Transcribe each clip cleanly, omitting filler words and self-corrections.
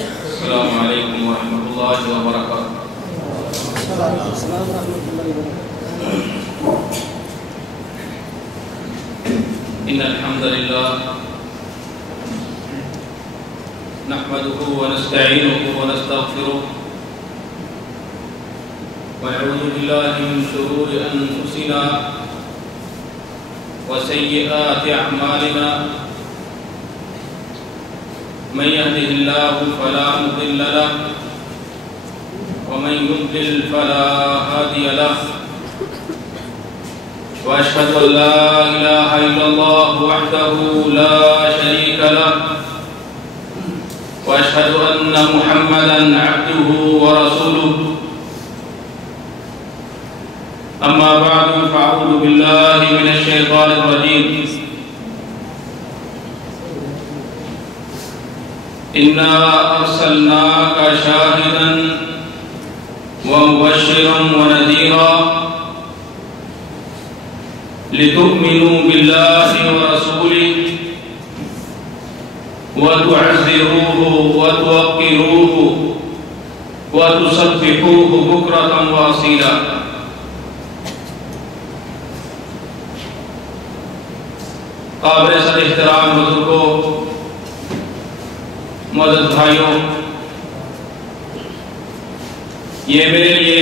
السلام علیکم ورحمۃ اللہ وبرکاتہ۔ ان الحمد للہ نحمده ونستعینه ونستغفره ونعوذ باللہ من شرور انفسنا وسیئات اعمالنا، من يهده الله فلا مضل له ومن يضلل فلا هادي له، واشهد ان لا اله الا الله وحده لا شريك له، واشهد ان محمدا عبده ورسوله، اما بعد فاعوذ بالله من الشيطان الرجيم۔ إنا أرسلناك شاهدا ومبشرا ونذيرا لتؤمنوا بالله ورسوله وتعزروه وتوقروه وتسبحوه بكرة وأصيلا۔ قابل صد احترام بزرگوں، معزز بھائیوں، یہ میرے لیے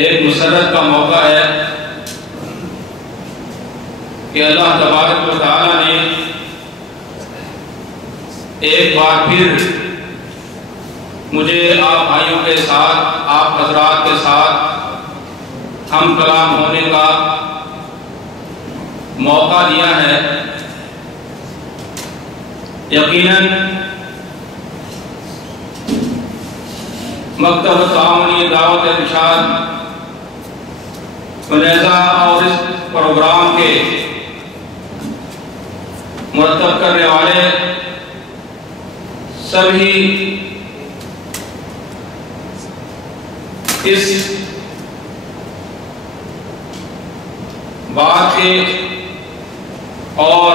ایک مسرت کا موقع ہے کہ اللہ تبارک و تعالی نے ایک بار پھر مجھے آپ بھائیوں کے ساتھ، آپ حضرات کے ساتھ ہم کلام ہونے کا موقع دیا ہے۔ یقیناً مکتب تعاونی دعوت ارشاد منعزہ اور اس پروگرام کے مرتب کرنے والے سبھی اس بات کے اور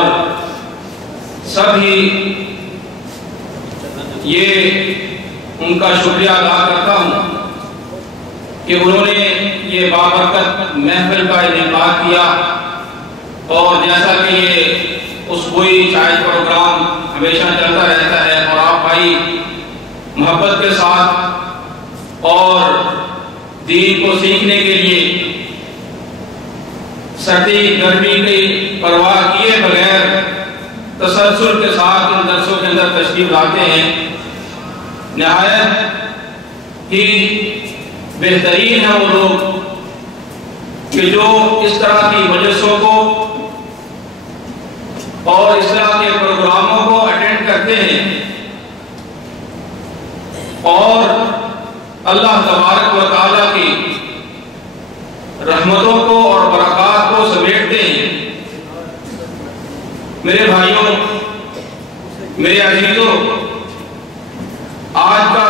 سبھی یہ ان کا شکریہ ادا کرتا ہوں کہ انہوں نے یہ بابرکت محفل کا انعقاد کیا، اور جیسا کہ یہ اسبوعی شاید پروگرام ہمیشہ چلتا رہتا ہے، اور آپ بھائی محبت کے ساتھ اور دین کو سیکھنے کے لیے سردی گرمی کی پرواہ کیے بغیر تسلسل کے ساتھ ان درسوں کے اندر تشریف لاتے ہیں، نہایت ہی بہترین ہے وہ لوگ کہ جو اس طرح کی مجلسوں کو اور اس طرح کے پروگراموں کو اٹینڈ کرتے ہیں اور اللہ تبارک و تعالیٰ کی رحمتوں کو اور برکات کو سمیٹتے ہیں۔ میرے بھائیوں، میرے عزیزوں، آج کا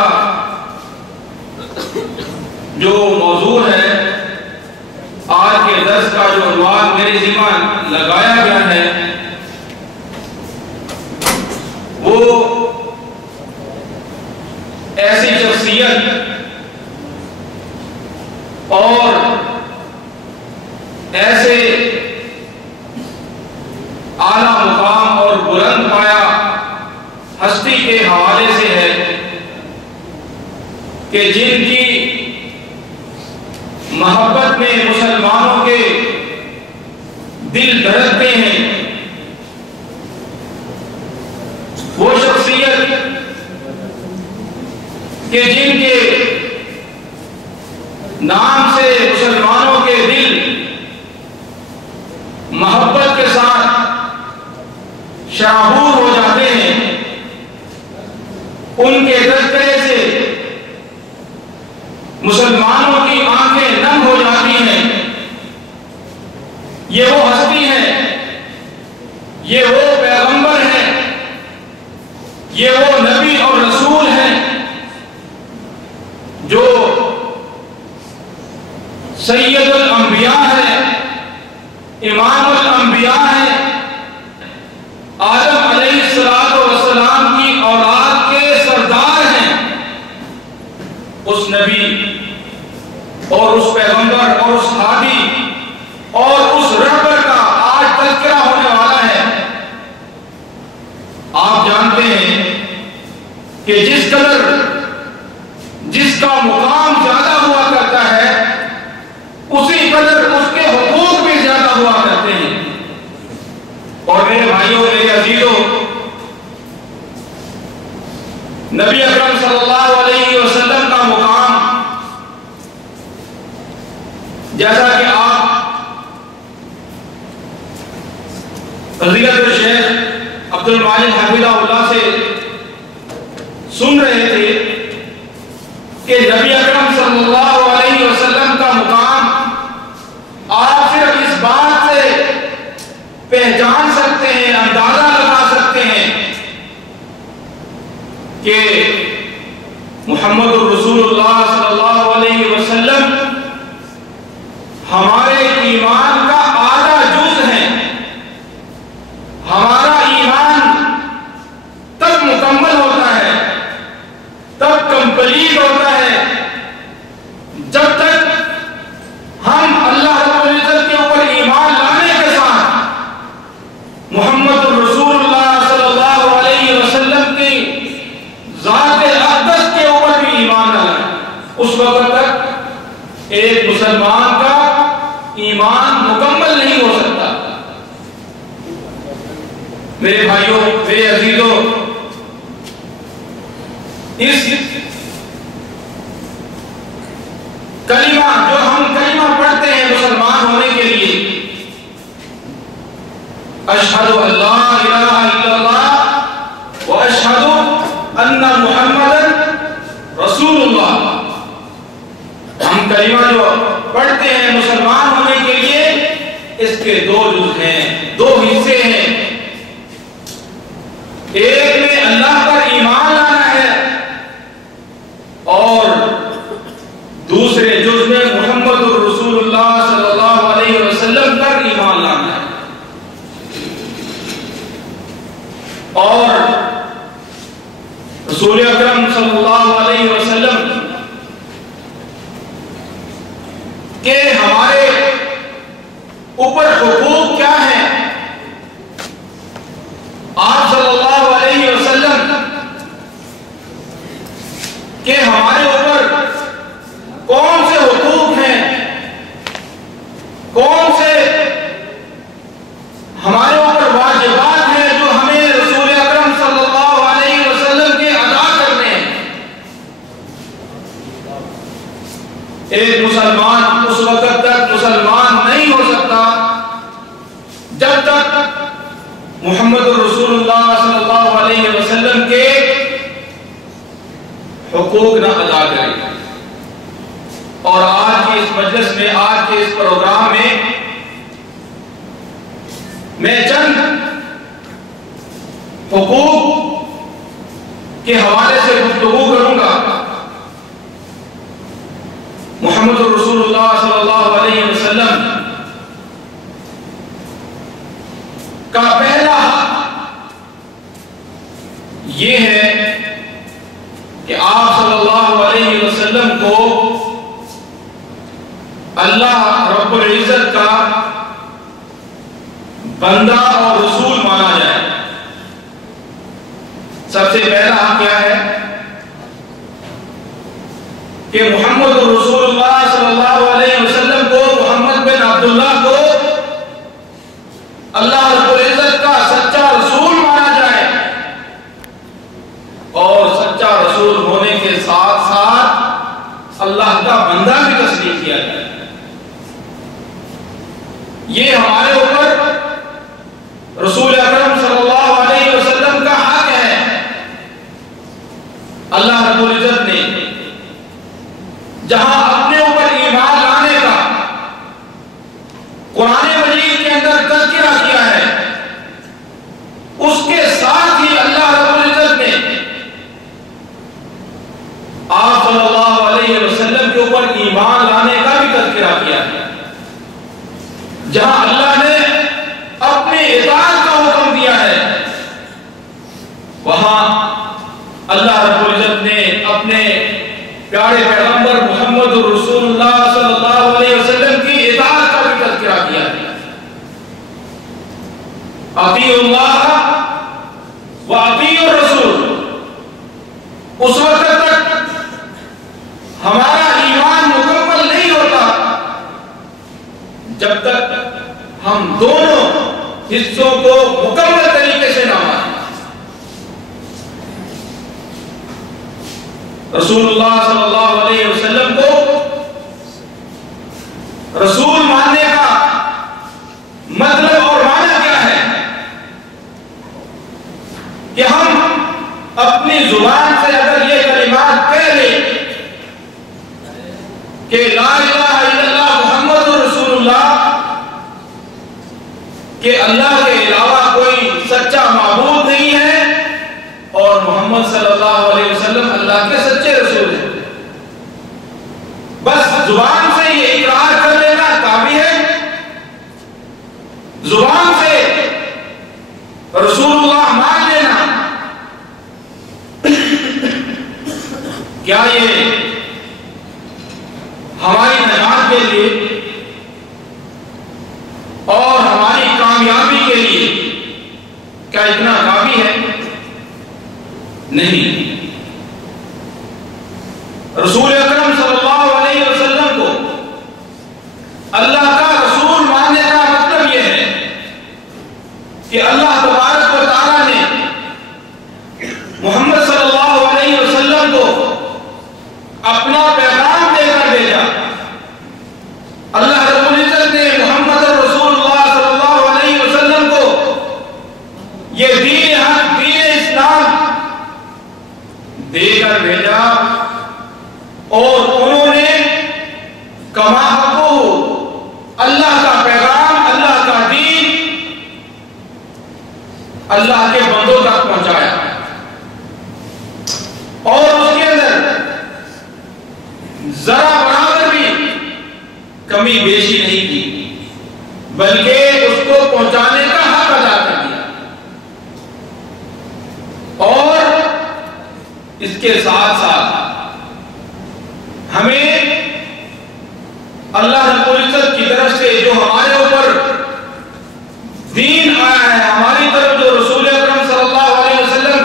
جو موضوع ہے، آج کے درس کا جو عنوان میرے ذمہ لگایا گیا ہے، وہ ایسی شخصیت اور ایسے اعلیٰ مقام اور بلند پایا ہستی کے حوالے سے ہے کہ جن کی محبت میں مسلمانوں کے دل دھڑکتے ہیں، وہ شخصیت کہ جن کے نام سے مسلمانوں کے دل محبت کے ساتھ شعور ہو جاتے ہیں، ان کے تذکرے سے مسلمانوں کی آنکھیں نم ہو جاتی ہیں۔ یہ وہ ہستی ہے، یہ وہ پیغمبر ہے، یہ وہ نبی اور رسول ہے جو سید الانبیاء ہے، امام الانبیاء ہے، آدم علیہ السلام کی جانتے ہیں کہ جس قدر جس کا مقام زیادہ ہوا کرتا ہے اسی قدر اس کے حقوق بھی زیادہ ہوا کرتے ہیں۔ اور میرے بھائیوں، میرے عزیزوں، نبی اکرم صلی اللہ علیہ وسلم کا مقام، جیسا کہ آپ فضیلت الشیخ عبد المالک حفظہ اللہ سے سن رہے تھے کہ نبی اکرم صلی اللہ علیہ وسلم کا مقام آپ صرف اس بات سے پہچان سکتے ہیں، اندازہ لگا سکتے ہیں کہ محمد الرسول اللہ صلی اللہ علیہ وسلم ہمارے ایمان کا آدھا جز ہے۔ ہمارا ایمان تب مکمل ہوتا ہے، تب کمپلیٹ ہوتا ہے جب تک ہم اللہ رب العزت کے اوپر ایمان لانے کے ساتھ محمد الرسول اللہ صلی اللہ علیہ وسلم کی ذات اقدس کے اوپر بھی ایمان نہ لائیں۔ اس وقت تک ایک مسلمان کا ایمان مکمل نہیں ہو سکتا۔ میرے بھائیوں، میرے عزیزوں، اس کلمہ جو ہم کلمہ پڑھتے ہیں مسلمان ہونے کے لیے، اشہد ان لا الہ الا اللہ و اشہد ان محمد رسول اللہ، ہم کلمہ جو پڑھتے ہیں مسلمان ہونے کے لیے، اس کے دو جز ہیں، دو حصے ہیں۔ ایک میں اللہ پر ایمان لانا ہے اور دوسرے جز میں محمد الرسول اللہ صلی اللہ علیہ وسلم پر ایمان لانا ہے۔ اور رسول اکرم صلی اللہ علیہ وسلم کہ ہمارے اوپر حقوق کیا ہیں، آپ صلی اللہ علیہ وسلم کہ ہمارے اوپر کون سے حقوق ہیں، کون سے ہمارے اوپر واجبات ہیں جو ہمیں رسول اکرم صلی اللہ علیہ وسلم کے ادا کرنے ہیں۔ ایک مسلمان اس وقت تک مسلمان نہیں ہو سکتا جب تک محمد الرسول اللہ صلی اللہ علیہ وسلم کے حقوق نہ ادا کرے۔ اور آج کی اس مجلس میں، آج کے اس پروگرام میں چند حقوق کے حوالے سے گفتگو کروں گا۔ محمد الرسول اللہ صلی اللہ علیہ وسلم کا پہلا حق یہ ہے کہ آپ صلی اللہ علیہ وسلم کو اللہ رب العزت کا بندہ اور رسول مانا جائے۔ سب سے پہلا حق کیا ہے کہ محمد رسول اللہ صلی اللہ علیہ وسلم کو، محمد بن عبداللہ کو اللہ رب العزت کا سچا رسول مانا جائے، اور سچا رسول ہونے کے ساتھ ساتھ اللہ کا بندہ بھی تسلیم کیا جائے۔ یہ ہمارے اوپر رسول اکرم صلی اللہ علیہ وسلم کا حق ہے۔ اللہ رب العزت نے جہاں اپنے اوپر ایمان لانے کا قرآن مجید کے اندر تذکرہ کیا ہے، اس کے ساتھ ہی اللہ رب العزت نے آپ صلی اللہ علیہ وسلم کے اوپر ایمان لانے کا بھی تذکرہ کیا ہے۔ جہاں اللہ نے اپنی اطاعت کا حکم دیا ہے، وہاں اللہ رب العزت نے اپنے پیارے پیغمبر محمد الرسول اللہ صلی اللہ علیہ وسلم کی اطاعت کا بھی تذکرہ کیا ہے۔ اطیعوا اللہ واطیعوا اس وقت تک ہمارا ایمان مکمل نہیں ہوتا جب تک ہم دونوں حصوں کو مکمل طریقے سے نہ مانیں۔ رسول اللہ صلی اللہ علیہ وسلم کو رسول ماننے کا مطلب اور معنی کیا ہے کہ ہم اپنی زبان سے اگر یہ کلمات کہہ لیں کہ لا الہ الا اللہ محمد رسول اللہ، کہ اللہ کے علاوہ کوئی سچا معبود نہیں ہے اور محمد صلی اللہ علیہ وسلم اللہ کے سچے رسول ہیں، بس زبان سے یہ اقرار کر لینا کافی ہے، زبان سے رسول اللہ مان لینا، کیا یہ ہماری نجات کے لیے اور ہماری کامیابی کے لیے کیا اتنا کافی ہے؟ نہیں۔ رسول اکرم صلی اللہ علیہ وسلم کو اللہ کا رسول ماننے کا مطلب یہ ہے کہ اللہ تبارک و تعالیٰ نے محمد صلی اللہ علیہ وسلم کو اپنا پیغام دے کر بھیجا۔ اللہ رب العزت نے محمد رسول اللہ صلی اللہ علیہ وسلم کو یہ دین حق، دین اسلام دے کر بھیجا اور انہوں نے کما اللہ کا پیغام، اللہ کا دین اللہ کے بندوں تک پہنچایا اور اس کے اندر ذرا برابر بھی کمی بیشی نہیں کی، بلکہ اس کو پہنچانے کا حق ادا کر دیا۔ اور اس کے ساتھ ساتھ ہمیں اللہ رب العزت کی طرف سے جو ہمارے اوپر دین آیا ہے، ہماری طرف جو رسول اکرم صلی اللہ علیہ وسلم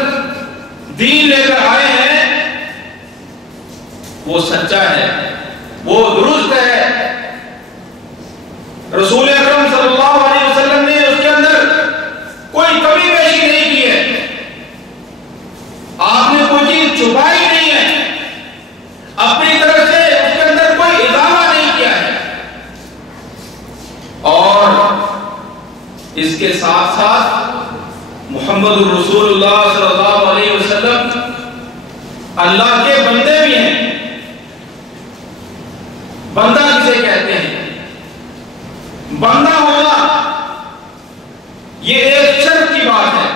دین لے کر آئے ہیں، وہ سچا ہے، وہ درست ہے۔ رسول اکرم صلی اللہ علیہ وسلم نے اس کے اندر کوئی کمی بیشی نہیں کی ہے، آپ نے کوئی چیز چھپائی نہیں ہے، اپنی طرف سے اس کے اندر کوئی اضافہ نہیں کیا ہے، اور اس کے ساتھ ساتھ محمد رسول اللہ صلی اللہ علیہ وسلم اللہ کے بندے بھی ہیں۔ بندہ کسے کہتے ہیں؟ بندہ ہونا یہ ایک شرط کی بات ہے،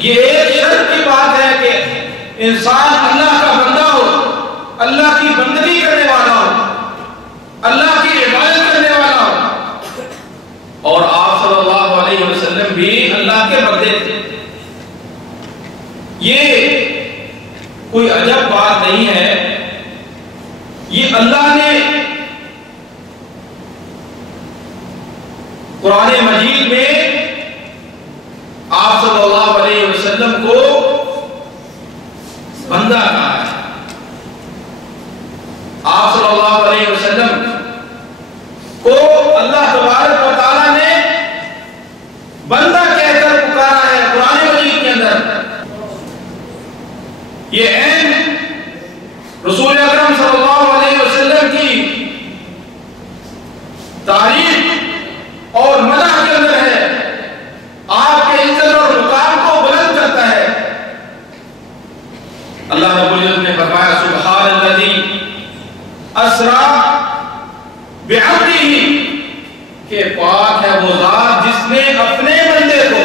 یہ ایک شرط کی بات ہے کہ انسان اللہ کا بندہ ہو، اللہ کی بندگی کرنے والا ہو، اللہ کی عبادت کرنے والا ہو، اور آپ صلی اللہ علیہ وسلم بھی اللہ کے بندے تھے۔ یہ کوئی عجب بات نہیں ہے، یہ اللہ نے قرآن مجید میں آپ صلی اللہ علیہ وسلم کو بندہ کہا ہے۔ آپ صلی اللہ علیہ وسلم کو اللہ تبارک و تعالیٰ نے بندہ کہہ کر پکارا ہے قرآن مجید کے اندر۔ یہ عین رسول اکرم صلی اللہ علیہ وسلم کی تعریف اور مدح کے اندر ہے، آپ کے عزت اور مقام کو بلند کرتا ہے۔ اللہ رب العزت نے فرمایا سبحان الذی اسرا بعبدہ، کہ پاک ہے وہ ذات جس نے اپنے بندے کو،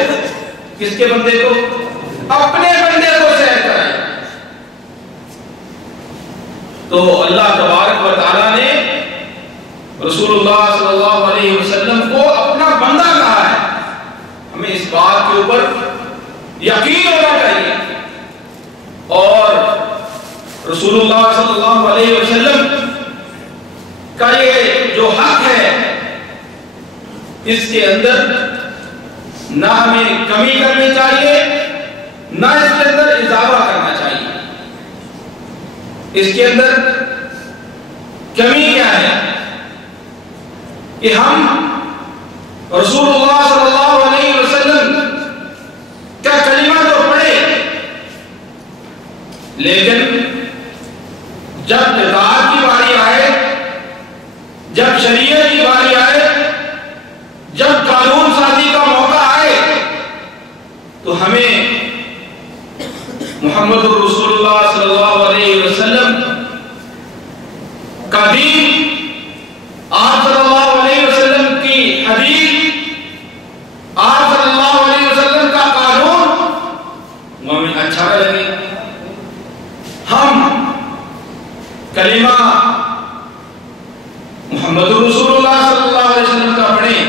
کس کے بندے کو؟ اپنے بندے کو سیر کرایا۔ تو اللہ تبارک و تعالیٰ نے رسول اللہ صلی اللہ علیہ وسلم کو اپنا بندہ کہا ہے۔ ہمیں اس بات کے اوپر یقین ہونا چاہیے، اور رسول اللہ صلی اللہ علیہ وسلم کا یہ جو حق ہے اس کے اندر نہ ہمیں کمی کرنی چاہیے، نہ اس کے اندر اضافہ کرنا چاہیے۔ اس کے اندر کمی کیا ہے کہ ہم رسول اللہ صلی اللہ علیہ وسلم کا کلمہ تو پڑھے، لیکن جب اطاعت کی باری آئے، جب شریعت کی باری آئے، جب قانون سازی کا موقع آئے، تو ہمیں محمد رسول اللہ صلی اللہ علیہ وسلم کا دین، آپ صلی اللہ علیہ وسلم کی حدیث، آپ صلی اللہ علیہ وسلم کا قانون وہ ہمیں اچھا نہ لگے، ہم کلمہ محمد رسول اللہ صلی اللہ علیہ وسلم کا پڑھیں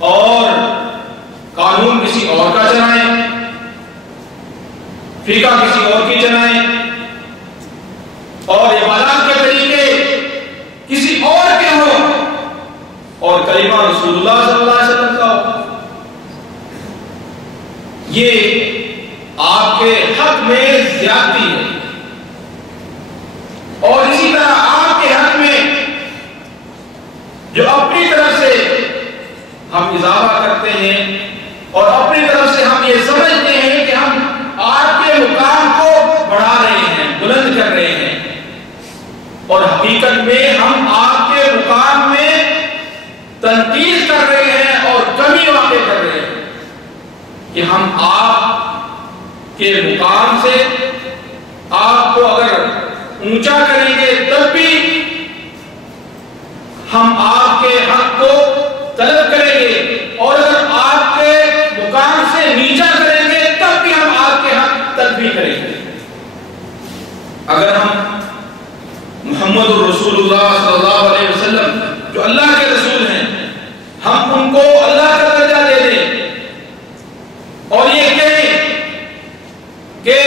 اور قانون کسی اور کا چلائیں، فقہ کسی اور کی چلائیں، اور عبادات کے طریقے کسی اور کے ہوں، اور کلمہ رسول اللہ صلی اللہ علیہ وسلم کا ہو، یہ آپ کے حق میں زیادتی ہے۔ اور اسی طرح آپ کے حق میں جو اپنی طرف سے ہم اضافہ کرتے ہیں اور اپنی طرف سے ہم یہ سمجھتے ہیں کہ ہم آپ کے مقام کو بڑھا رہے ہیں، بلند کر رہے ہیں، اور حقیقت میں ہم آپ کے مقام میں تنقید کر رہے ہیں اور کمی واقع کر رہے ہیں کہ ہم آپ کے مقام سے آپ کو اگر اونچا کریں گے تب بھی ہم آپ کے حق کو طلب کریں گے، اور اگر آپ کے مقام سے نیچا کریں گے تب بھی ہم آپ کے حق طلب بھی کریں گے۔ اگر ہم محمد رسول اللہ صلی اللہ علیہ وسلم جو اللہ کے رسول ہیں، ہم ان کو اللہ کا درجہ دے دیں اور یہ کہیں کہ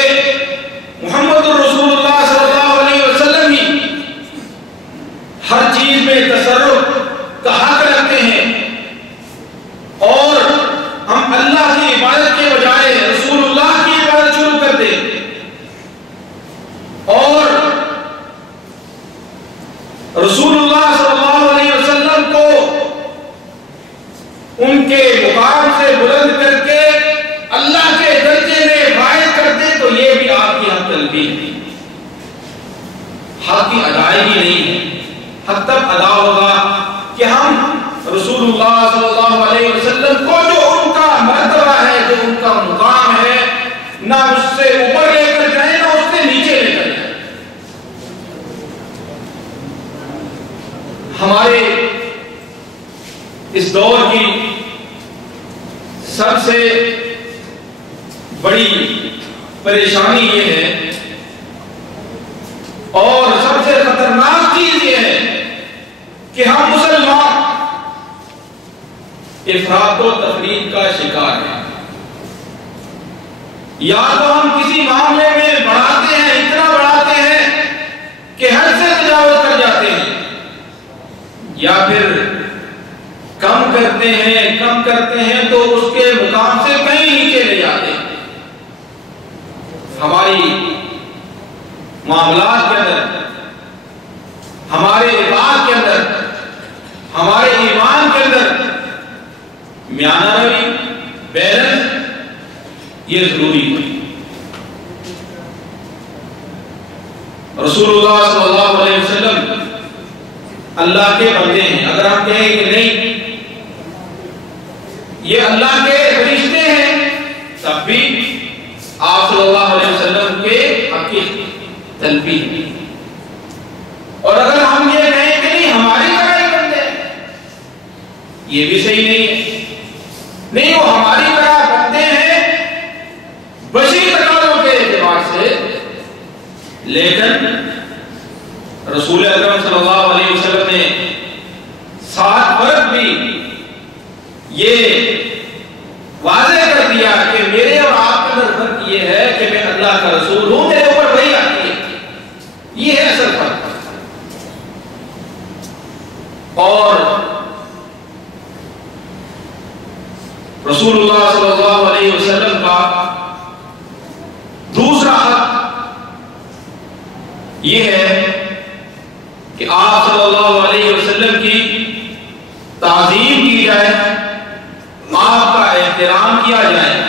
محمد رسول اللہ صلی اللہ علیہ وسلم ہی ہر چیز میں تصرف کا حق رکھتے ہیں، اور ہم اللہ کی عبادت کے بجائے رسول اللہ کی عبادت شروع کر دیں، اور رسول اللہ صلی اللہ علیہ وسلم کو ان کے مقام سے بلند کر کے اللہ کے درجے میں فائز کر دیں، تو یہ بھی آپ کی حق طلبی ہے، حق کی ادائیگی نہیں ہے۔ حق تب ادا ہوگا کہ ہم رسول اللہ صلی اللہ علیہ وسلم کو جو ان کا مرتبہ ہے، جو ان کا مقام ہے، نہ اس سے اوپر لے کر جائیں نہ اس سے نیچے لے کر جائیں۔ ہمارے اس دور کی سب سے بڑی پریشانی یہ ہے اور سب سے خطرناک چیز یہ ہے کہ ہم مسلمان افراط و تفریط کا شکار ہیں۔ یا تو ہم کسی معاملے میں بڑھاتے ہیں، اتنا بڑھاتے ہیں کہ حد سے تجاوز کر جاتے ہیں، یا پھر کم کرتے ہیں تو اس کے مقام سے کہیں نیچے لے جاتے ہیں۔ ہماری معاملات کے اندر، ہمارے عبادت کے اندر، ہمارے ایمان کے اندر میانہ روی، بیلنس یہ ضروری ہے۔ رسول اللہ صلی اللہ علیہ وسلم اللہ کے بندے ہیں، اگر ہم کہیں کہ نہیں یہ اللہ کے فرشتے ہیں، تب بھی آپ صلی اللہ علیہ وسلم کے حق کی تلبی ہے۔ اور اگر ہم یہ کہیں کہ نہیں ہماری طرح ہی بندے ہیں، یہ بھی صحیح نہیں ہے۔ نہیں، وہ ہماری طرح بندے ہیں بشری تقاضوں کے اعتبار سے، لیکن رسول اکرم صلی اللہ علیہ وسلم نے ساتھ فرق بھی یہ واضح کر دیا کہ میرے اور آپ کے اندر فرق یہ ہے کہ میں اللہ کا رسول ہوں، میرے اوپر وحی آتی ہے، یہ ہے اصل فرق۔ اور رسول اللہ صلی اللہ علیہ وسلم کا دوسرا حق یہ ہے کہ آپ صلی اللہ علیہ وسلم کی تعظیم کی جائے، آپ کا احترام کیا جائے،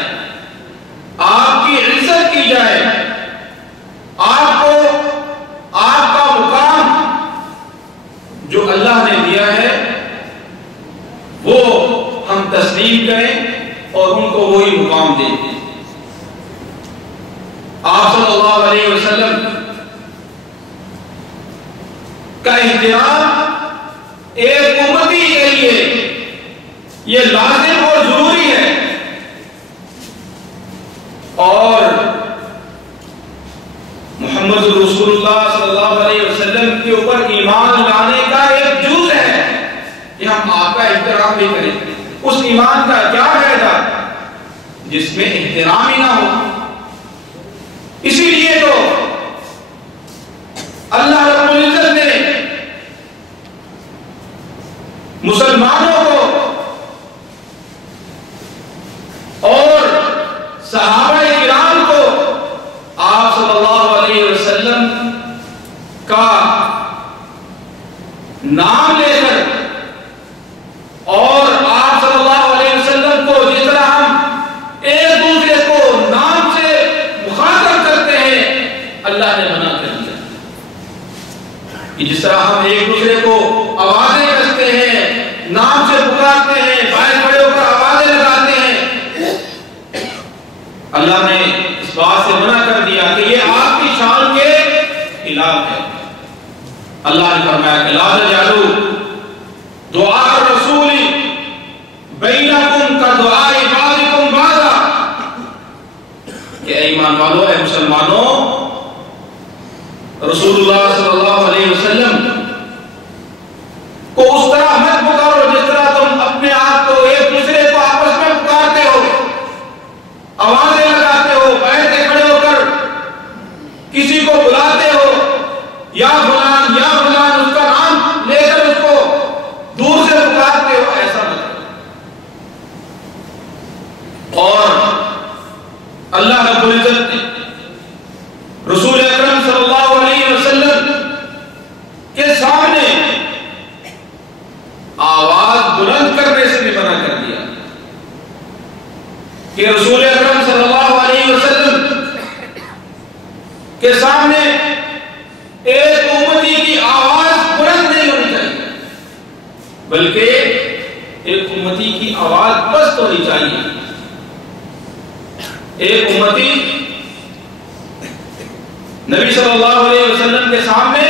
آپ کی عزت کی جائے، آپ کو آپ کا مقام جو اللہ نے دیا ہے وہ ہم تسلیم کریں اور ان کو وہی مقام دیں۔ آپ صلی اللہ علیہ وسلم کا احترام ایک امتی کے لیے یہ لازم اور ضروری ہے، اور محمد رسول اللہ صلی اللہ علیہ وسلم کے اوپر ایمان لانے کا ایک جز ہے کہ ہم آپ کا احترام بھی کریں۔ اس ایمان کا کیا فائدہ جس میں احترام ہی نہ ہو؟ اسی لیے تو اللہ رب العزت نے مسلمانوں کو اور صحابہ کرام کو آپ صلی اللہ علیہ وسلم کا نام لے کر اور آپ صلی اللہ علیہ وسلم کو جس طرح ہم ایک دوسرے کو نام سے مخاطب کرتے ہیں، اللہ نے منع کر دیا کہ جس طرح ہم ایک دوسرے کو آوازیں کستے ہیں، نام سے پکارتے ہیں، باہر کھڑے ہو کر آوازیں لگاتے ہیں، اللہ نے اس بات سے منع کر دیا کہ یہ آپ کی شان کے خلاف ہے۔ اللہ نے فرمایا کہ لا تجعلوا دعاء الرسول بینکم کدعاء بعضکم بعضا، کہ اے ایمان والو، اے مسلمانوں، رسول اللہ صلی اللہ علیہ وسلم کو اس طرح مت پکارو جس طرح تم اپنے آپ کو ایک دوسرے کو آپس میں پکارتے ہو، آوازیں لگاتے ہو، بیٹھ کے کھڑے ہو کر کسی کو بلاتے ہو، یا فلان یا فلان، اس کا نام لے کر اس کو دور سے پکارتے ہو، ایسا مت کرو۔ اور اللہ رب العزت نے رسول اکرم صلی اللہ علیہ وسلم کے سامنے آواز بلند کرنے سے بھی منع کر دیا کہ رسول اکرم صلی اللہ علیہ وسلم کے سامنے ایک امتی کی آواز بلند نہیں ہونی چاہیے، بلکہ ایک امتی کی آواز پست ہونی چاہیے۔ ایک امتی نبی صلی اللہ علیہ وسلم کے سامنے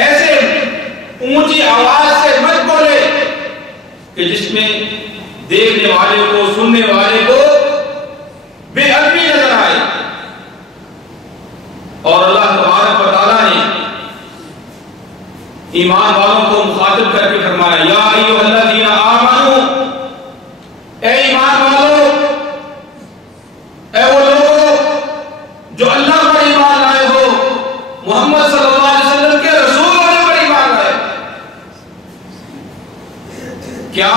ایسے اونچی آواز سے مت بولے کہ جس میں دیکھنے والے کو، سننے والے کو بے ادبی نظر آئے۔ اور اللہ تبارک و تعالیٰ نے ایمان والوں کو مخاطب کر کے فرمایا، یا ایھا الذین آمنوا، اے ایمان والو، اے وہ لوگوں جو اللہ پر ایمان لائے ہو، محمد صلی اللہ علیہ وسلم کے رسول ہونے پر ایمان لائے، کیا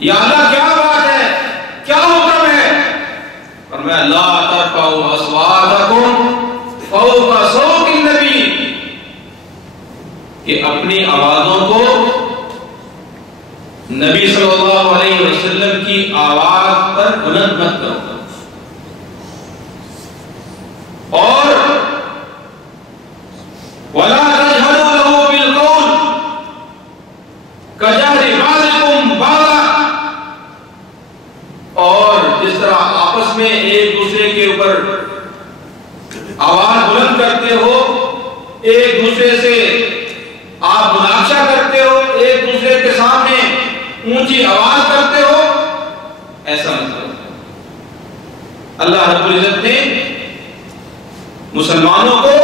یا اللہ کیا بات ہے، کیا حکم ہے؟ فرمایا لا ترفعوا اصواتکم فوق صوت النبی، کہ اپنی آوازوں کو نبی صلی اللہ علیہ وسلم کی آواز پر بلند مت کرو، اور وَلَا تَجْهَرُوا لَهُ بِالْقَوْلِ كَجَهْرِ بَعْضِكُمْ بَعْضًا، اور جس طرح آپس میں ایک دوسرے کے اوپر آواز بلند کرتے ہو، ایک دوسرے سے آپ مناقشہ کرتے ہو، ایک دوسرے کے سامنے اونچی آواز کرتے ہو، ایسا مت کرو۔ اللہ رب العزت نے مسلمانوں کو،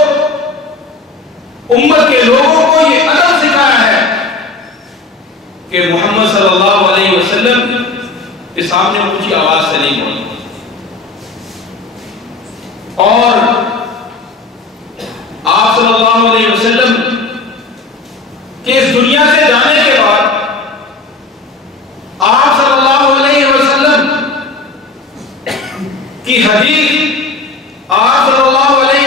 امت کے لوگوں کو یہ ادب سکھایا ہے کہ محمد صلی اللہ علیہ وسلم کے سامنے اونچی آواز سے نہیں بولنا۔ اور آپ صلی اللہ علیہ وسلم کہ اس دنیا سے جانے کے بعد آپ صلی اللہ علیہ وسلم کی حدیث آپ صلی اللہ علیہ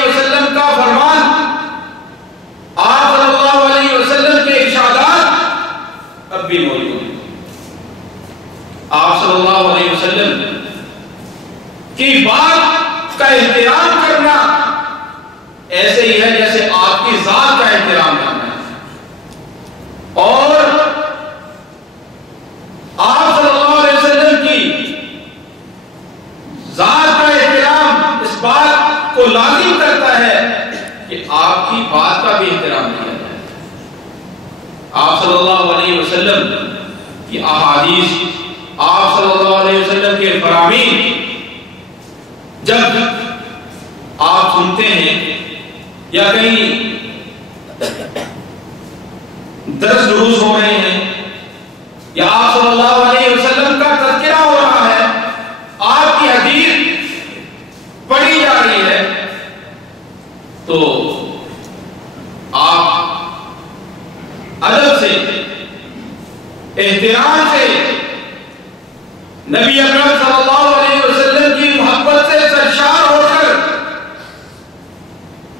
کی بات کا احترام کرنا ایسے ہی ہے جیسے آپ کی ذات کا احترام کرنا ہے۔ اور آپ صلی اللہ علیہ وسلم کی ذات کا احترام اس بات کو لازم کرتا ہے کہ آپ کی بات کا بھی احترام کیا جائے۔ آپ صلی اللہ علیہ وسلم کی احادیث، آپ صلی اللہ علیہ وسلم کے فرامین جب آپ سنتے ہیں یا کہیں درس دروس ہو رہے ہیں یا آپ صلی اللہ علیہ وسلم کا تذکرہ ہو رہا ہے، آپ کی حدیث پڑھی جا رہی ہے، تو آپ ادب سے، احترام سے نبی اکرم صلی اللہ علیہ وسلم کی محبت سے سرشار ہو کر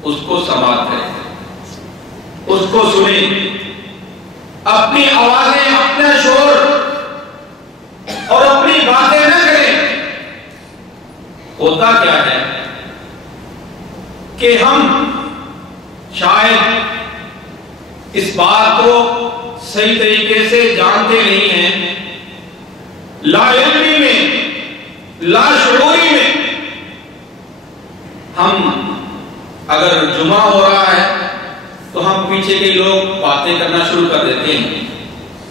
اس کو سماعت کریں، اس کو سنیں، اپنی آوازیں، اپنا شور اور اپنی باتیں نہ کریں۔ ہوتا کیا ہے کہ ہم شاید اس بات کو صحیح طریقے سے جانتے نہیں ہیں، لا علمی میں، لا شعوری میں ہم اگر جمعہ ہو رہا ہے تو ہم پیچھے کے لوگ باتیں کرنا شروع کر دیتے ہیں۔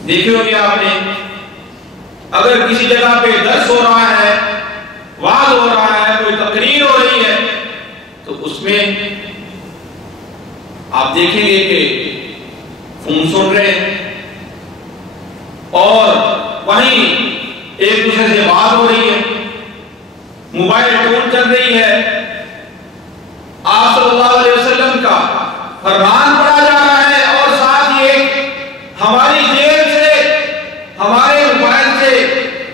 دیکھیں ہوگے آپ نے، اگر کسی جگہ پہ درس ہو رہا ہے، وعظ ہو رہا ہے، کوئی تقریر ہو رہی ہے، تو اس میں آپ دیکھیں گے کہ فون سن رہے ہیں اور وہیں ایک دوسرے سے بات ہو رہی ہے، موبائل فون چل رہی ہے، آپ صلی اللہ علیہ وسلم کا فرمان پڑھا جا رہا ہے اور ساتھ ہی ایک ہماری جیب سے، ہمارے موبائل سے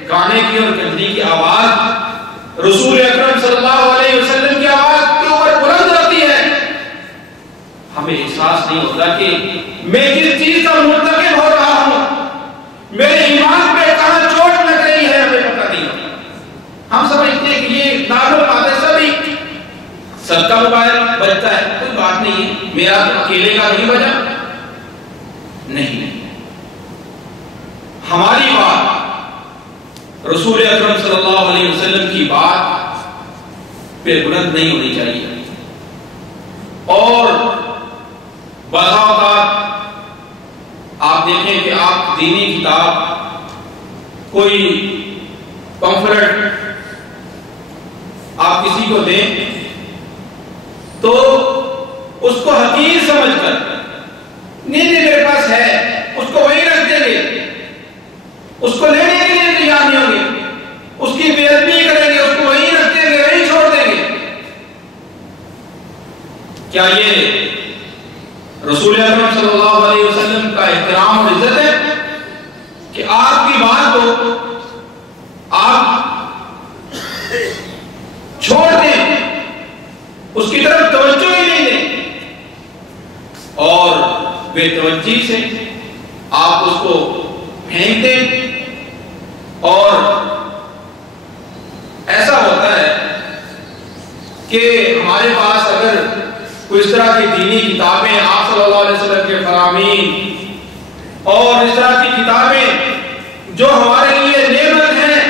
گانے کی اور کجری کی آواز رسول اکرم صلی اللہ علیہ وسلم کی آواز کے اوپر بلند ہوتی ہے۔ ہمیں احساس نہیں ہوتا کہ میں کس چیز کا مرتکب ہو رہا ہوں، میرے ایمان پہ کہاں چوٹ لگ رہی ہے، ہمیں پتہ نہیں ہوتا۔ ہم سمجھتے ہیں کہ یہ نارمل بات ہے، سب کا موبائل بجتا ہے، کوئی بات نہیں ہے، میرا اکیلے کا نہیں بجا، نہیں، ہماری بات رسول اکرم صلی اللہ علیہ وسلم کی بات پہ بلند نہیں ہونی چاہیے۔ اور بعض اوقات آپ دیکھیں کہ آپ دینی کتاب، کوئی پمفلٹ آپ کسی کو دیں تو اس کو حقیر سمجھ کر نہیں میرے پاس ہے، اس کو وہیں رکھ دیں گے، اس کو لینے کے لیے تیار نہیں ہوں گے، اس کی بے ادبی کریں گے، اس کو وہیں رکھ دیں گے، وہیں چھوڑ دیں گے۔ کیا یہ رسول اکرم صلی اللہ علیہ وسلم کا احترام اور عزت ہے کہ آپ کی بات کو آپ چھوڑ دیں، اس کی طرف توجہ ہی نہیں دیں اور بے توجہی سے آپ اس کو پھینک دیں؟ اور ایسا ہوتا ہے کہ ہمارے پاس اگر کوئی اس طرح کی دینی کتابیں، آپ صلی اللہ علیہ وسلم کے فرامین اور اس طرح کی کتابیں جو ہمارے لیے نعمت ہیں،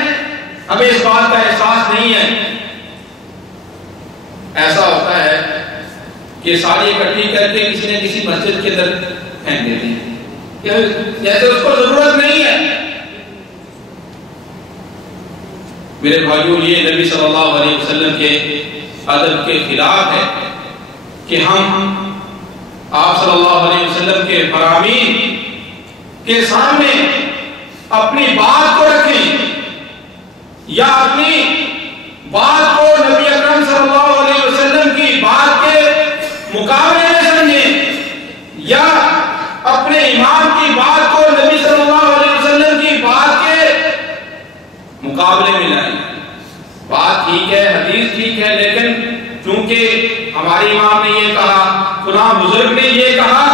ہمیں اس بات کا احساس نہیں ہے۔ ایسا ہوتا ہے کہ ساری اکٹھی کر کے کسی نے کسی مسجد کے اندر پھینک دیتے ہیں جیسے اس کو ضرورت نہیں ہے۔ میرے بھائیوں، یہ نبی صلی اللہ علیہ وسلم کے ادب کے خلاف ہے کہ ہم آپ صلی اللہ علیہ وسلم کے فرامین کے سامنے اپنی بات کو رکھیں یا اپنی بات کو نبی اکرم صلی اللہ علیہ وسلم کی بات کے مقابلے میں سمجھیں یا اپنے امام کی بات کو نبی صلی اللہ علیہ وسلم کی بات کے مقابلے میں لائیں۔ بات ٹھیک ہے، حدیث ٹھیک ہے، لیکن چونکہ ہمارے امام نے یہ کہا، فلاں بزرگ نے یہ کہا،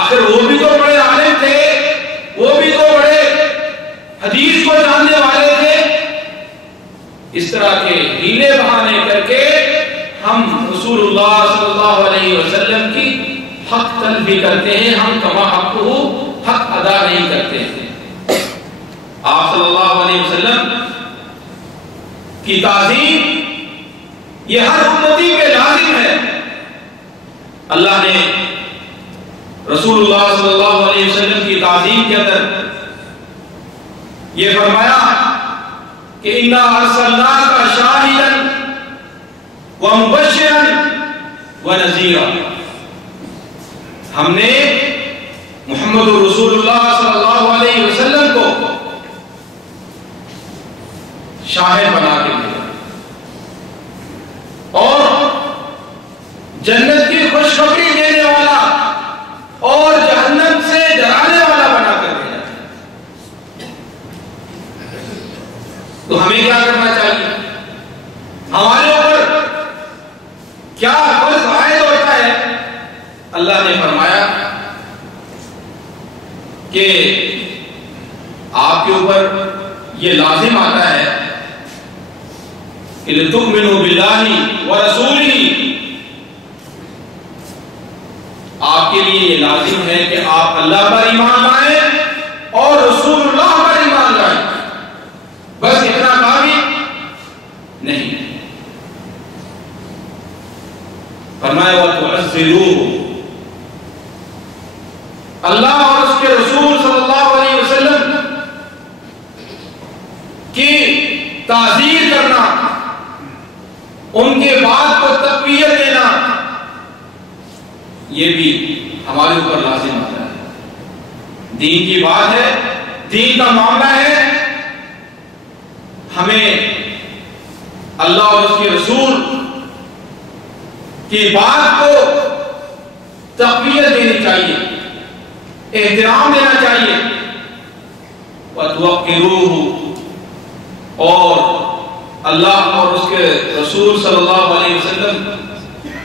آخر وہ بھی تو بڑے عالم تھے، وہ بھی تو بڑے حدیث کو جاننے والے تھے، اس طرح کے ہیلے بہانے کر کے ہم رسول اللہ صلی اللہ علیہ وسلم کی حق تلفی کرتے ہیں، ہم کما حق حق ادا نہیں کرتے ہیں۔ آپ صلی اللہ علیہ وسلم کی تعظیم یہ ہر امتی پہ لازم ہے۔ اللہ نے رسول اللہ صلی اللہ علیہ وسلم کی تعظیم کے اندر یہ فرمایا کہ اِنَّا أَرْسَلْنَاكَ شَاهِدًا وَمُبَشِّرًا وَنَذِيرًا، ہم نے محمد رسول اللہ صلی اللہ علیہ وسلم کو شاہد بنا کے دیا اور جنت کی خوشخبری دینے والا اور جہنم سے ڈرانے والا بنا کر دیا۔ تو ہمیں کیا کرنا چاہیے؟ ہمارے اوپر کیا فرض عائد ہوتا ہے؟ اللہ نے فرمایا کہ آپ کے اوپر یہ لازم آتا ہے کہ لِتُؤْمِنُوا بِاللَّهِ وَرَسُولِهِ، آپ کے لیے یہ لازم ہے کہ آپ اللہ پر ایمان لائیں اور رسول اللہ پر ایمان لائیں، بس اتنا کافی نہیں۔ فرمایا وَتُعَزِّرُوهُ، اللہ اور اس کے رسول صلی اللہ علیہ وسلم کی تعظیم کرنا، ان کے بات کو تقویت دینا، یہ بھی ہمارے اوپر لازم آتا ہے۔ دین کی بات ہے، دین کا معاملہ ہے، ہمیں اللہ اور اس کے رسول کی بات کو تقویت دینی چاہیے، احترام دینا چاہیے۔ وَتُوَقِّرُوهُ، اور اللہ اور اس کے رسول صلی اللہ علیہ وسلم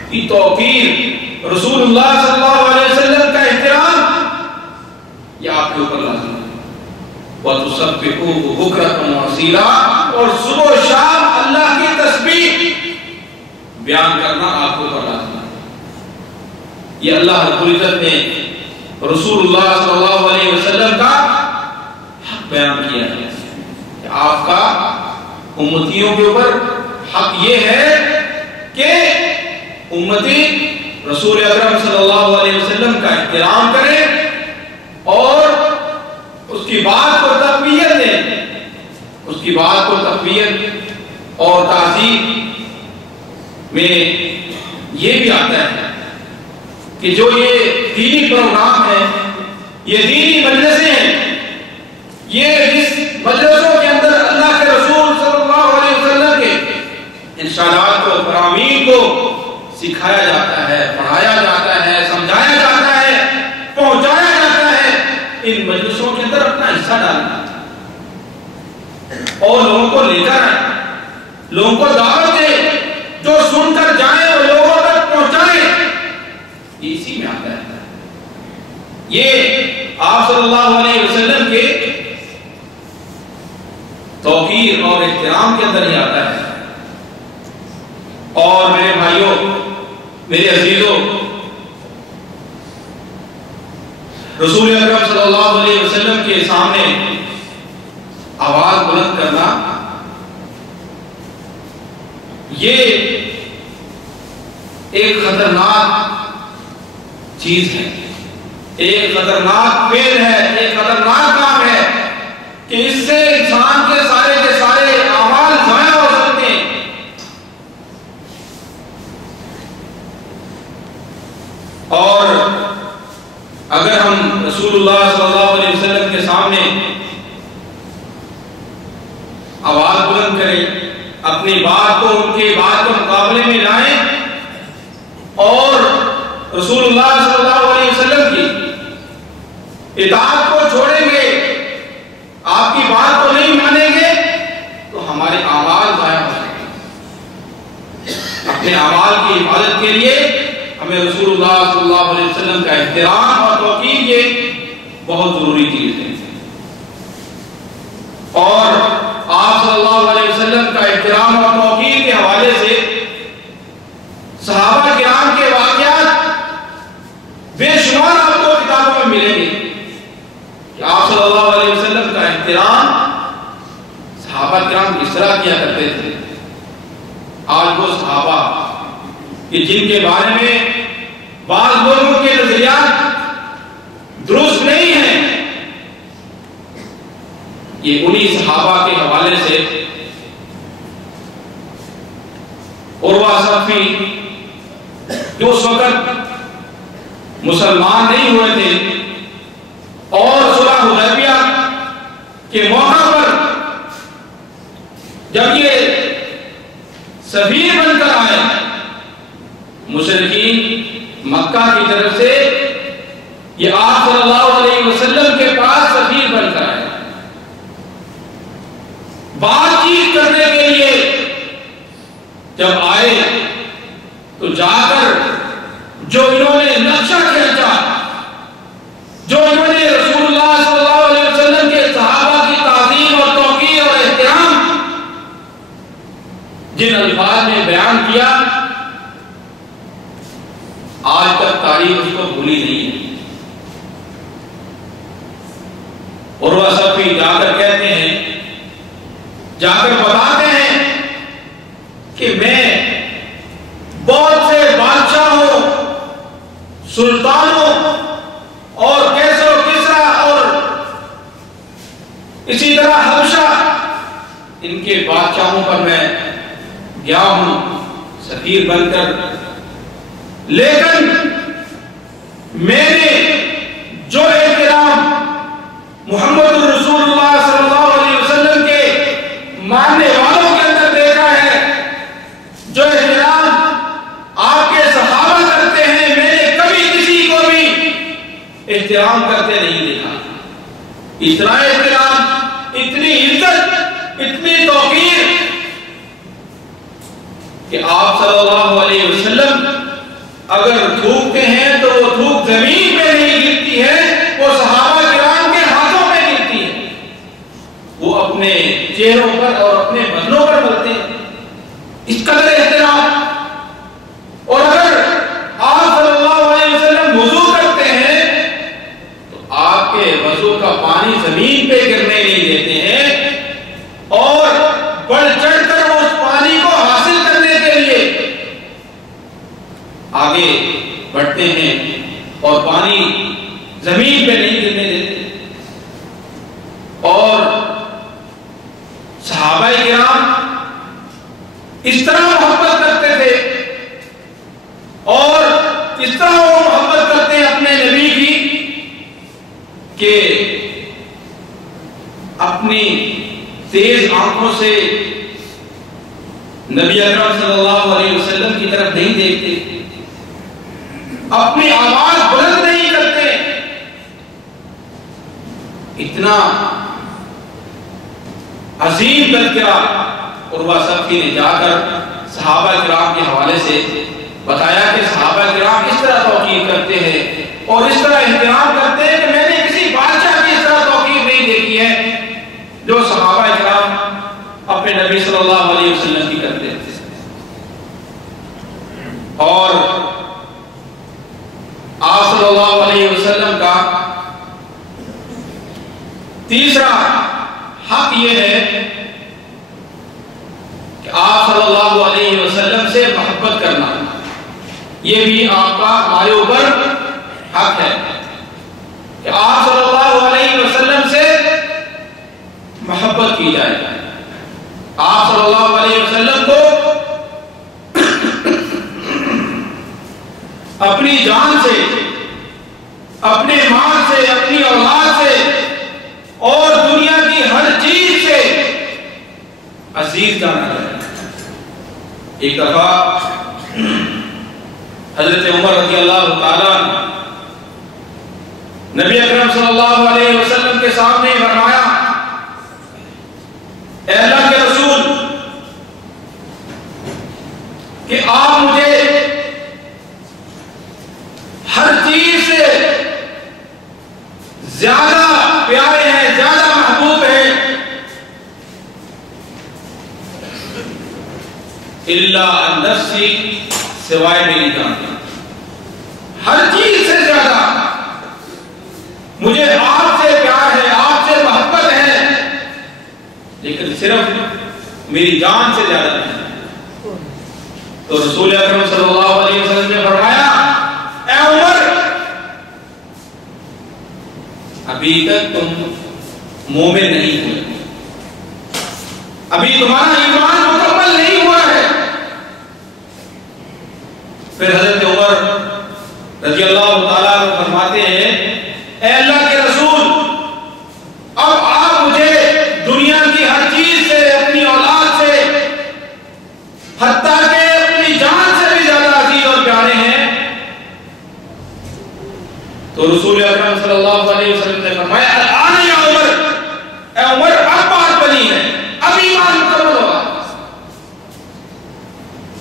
کی توقیر، رسول اللہ صلی اللہ علیہ وسلم کا احترام، یہ آپ کے اوپر لازم ہے۔ وَتُسَبِّحُوهُ بُكْرَةً وَأَصِيلًا، اور صبح و شام اللہ کی تسبیح بیان کرنا آپ کے اوپر لازم ہے۔ یہ اللہ رب العزت نے رسول اللہ صلی اللہ علیہ وسلم کا حق بیان کیا ہے کہ آپ کا امتیوں کے اوپر حق یہ ہے کہ امتی رسول اکرم صلی اللہ علیہ وسلم کا احترام کریں اور اس کی بات کو تقویت دیں، اس کی بات کو تقویت اور تعظیم میں یہ بھی آتا ہے کہ جو یہ دینی پروگرام ہے، یہ دینی مجلسیں ہیں، یہ جس مجلسوں کے اندر اللہ کے رسول صلی اللہ علیہ وسلم کے ارشادات کو، فرامین کو سکھایا جاتا ہے، پڑھایا جاتا ہے، سمجھایا جاتا ہے، پہنچایا جاتا ہے، ان مجلسوں کے اندر اپنا حصہ ڈالنا اور لوگوں کو لے کر آئیں، لوگوں کو دعوت دیں، جو سن کر جائیں اور لوگوں تک پہنچائیں، یہ اسی میں آتا ہے۔ یہ آپ صلی اللہ علیہ وسلم کے توقیر اور احترام کے اندر ہی آتا ہے۔ اور میرے بھائیوں، میرے عزیزوں، رسول اکرم صلی اللہ علیہ وسلم کے سامنے آواز بلند کرنا یہ ایک خطرناک چیز ہے، ایک خطرناک فعل ہے، ایک خطرناک کام ہے کہ اس سے انسان کے سارے اعمال ضائع ہو سکتے ہیں۔ اور اگر ہم رسول اللہ صلی اللہ علیہ وسلم کے سامنے آواز بلند کریں، اپنی بات کو ان کے بات کے مقابلے میں لائیں اور رسول اللہ صلی اللہ علیہ وسلم کی اطاعت کو چھوڑیں گے، آپ کی بات کو نہیں مانیں گے، تو ہمارے اعمال ضائع ہو سکتے ہیں۔ اپنے اعمال کی حفاظت کے لیے ہمیں رسول اللہ صلی اللہ علیہ وسلم کا احترام اور توقیر یہ بہت ضروری چیز ہے۔ اور آپ صلی اللہ علیہ وسلم کا احترام احترام اور توقیر کے حوالے سے صحابہ کرام کے واقعات بے شمار آپ کو کتابوں میں ملیں گے کہ آپ صلی اللہ علیہ وسلم کا احترام صحابہ کرام کس طرح کیا کرتے تھے۔ آج وہ صحابہ کہ جن کے بارے میں بعض لوگوں کے نظریات درست نہیں ہیں، یہ انہی صحابہ کے حوالے سے عروہ ثقفی جو اس وقت مسلمان نہیں ہوئے تھے اور صلح حدیبیہ کے موقع پر جب یہ سفیر بن کر آئے مشرکین مکہ کی طرف سے، یہ آپ صلی اللہ علیہ وسلم کے پاس سفیر بن کر آئے بات چیت کرنے کے لیے۔ جب آئے تو جا کر جو انہوں نے نقشہ کھینچا، جو انہوں نے رسول اللہ صلی اللہ علیہ وسلم کے صحابہ کی تعظیم اور توقیر اور احترام جن الفاظ میں بیان کیا، آج تک تاریخ اس کو بھولی نہیں ہے۔ عروہ ثقفی جا کر کہتے ہیں، جا کر بتاتے ہیں کہ میں بہت سے بادشاہوں، سلطانوں اور کیسر و کسرا اور اسی طرح حبشہ ان کے بادشاہوں پر میں گیا ہوں سفیر بن کر، لیکن میں نے جو احترام محمد رسول اللہ صلی اللہ علیہ وسلم کے ماننے والوں کے اندر دیکھا ہے، جو احترام آپ کے صحابہ کرتے ہیں، میں نے کبھی کسی کو بھی احترام کرتے نہیں دیکھا۔ اتنا احترام، اتنی عزت، اتنی توقیر کہ آپ صلی اللہ علیہ وسلم اگر تھوکتے ہیں تو وہ تھوک زمین پہ نہیں گرتی ہے، وہ صحابہ کرام کے ہاتھوں پہ گرتی ہے، وہ اپنے چہروں پر اور اپنے بدنوں پر ملتے ہیں۔ اس قدر احترام۔ اور اگر آپ صلی اللہ علیہ وسلم وضو کرتے ہیں تو آپ کے وضو کا پانی زمین پہ گرنے نہیں دیتے ہیں، اور بڑھ چڑھ کر اس پانی کو حاصل کرنے کے لیے آگے بڑھتے ہیں اور پانی زمین پہ نہیں گرنے دیتے۔ اور صحابہ کرام اس طرح محبت کرتے تھے اور اس طرح وہ محبت کرتے ہیں اپنے نبی کی کہ اپنی تیز آنکھوں سے نبی اکرم صلی اللہ علیہ وسلم کی طرف نہیں دیکھتے، اپنی آواز بلند نہیں کرتے۔ اتنا عظیم تذکرہ عروہ ثقفی نے جا کر صحابہ کرام کے حوالے سے بتایا کہ صحابہ کرام اس طرح توقیر کرتے ہیں اور اس طرح احترام کرتے ہیں کہ میں نے کسی بادشاہ کی اس طرح توقیر نہیں دیکھی ہے جو صحابہ کرام اپنے نبی صلی اللہ علیہ وسلم کی کرتے تھے۔ اور آپ صلی اللہ علیہ وسلم کا تیسرا حق یہ ہے کہ آپ صلی اللہ علیہ وسلم سے محبت کرنا، یہ بھی آپ کا ہمارے اوپر حق ہے کہ آپ صلی اللہ علیہ وسلم سے محبت کی جائے۔ آپ صلی اللہ علیہ وسلم کو اپنی جان سے، اپنے مال سے، اپنی اولاد سے اور دنیا کی ہر چیز سے عزیز جانا جائے۔ ایک دفعہ حضرت عمر رضی اللہ تعالیٰ نبی اکرم صلی اللہ علیہ وسلم کے سامنے فرمایا، اے اللہ کے رسول، کہ آپ مجھے ہر چیز سے زیادہ پیارے ہیں، زیادہ محبوب ہیں، الا عن نفسی، سوائے میری جان کے۔ ہر چیز سے زیادہ مجھے آپ سے پیار ہے، آپ سے محبت ہے، لیکن صرف میری جان سے زیادہ نہیں۔ تو رسول اکرم صلی اللہ علیہ وسلم نے فرمایا، اے عمر، ابھی تک تم مومن نہیں ہوئے، ابھی تمہارا ایمان مکمل نہیں ہوا ہے۔ پھر حضرت عمر رضی اللہ تعالیٰ عنہ فرماتے ہیں، اے اللہ کے رسول، اب آپ مجھے دنیا کی ہر چیز سے، اپنی اولاد سے، حتیٰ کہ اپنی جان سے بھی زیادہ عزیز اور پیارے ہیں۔ تو رسول اکرم صلی اللہ علیہ وسلم نے فرمایا، الآن یا عمر، اے عمر، اب بات بنی ہے، اب ایمان مکمل ہوگا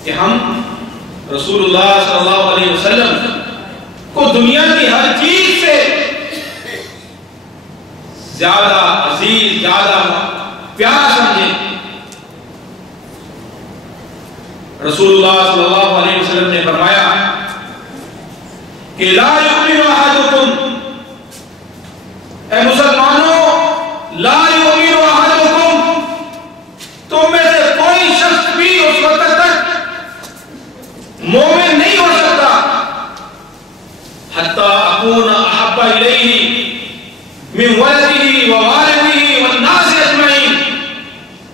کہ ہم رسول اللہ صلی اللہ علیہ وسلم کو دنیا کی ہر چیز سے زیادہ عزیز، زیادہ پیارا سمجھیں۔ رسول اللہ صلی اللہ علیہ وسلم نے فرمایا کہ لا یؤمن احدکم، اے مسلمانوں، لا یؤمن احدکم، تم میں سے کوئی شخص بھی اس وقت تک مومن نہیں ہو سکتا حتی اکون احب الیہ من ولدہ ووالدہ والناس اجمعین،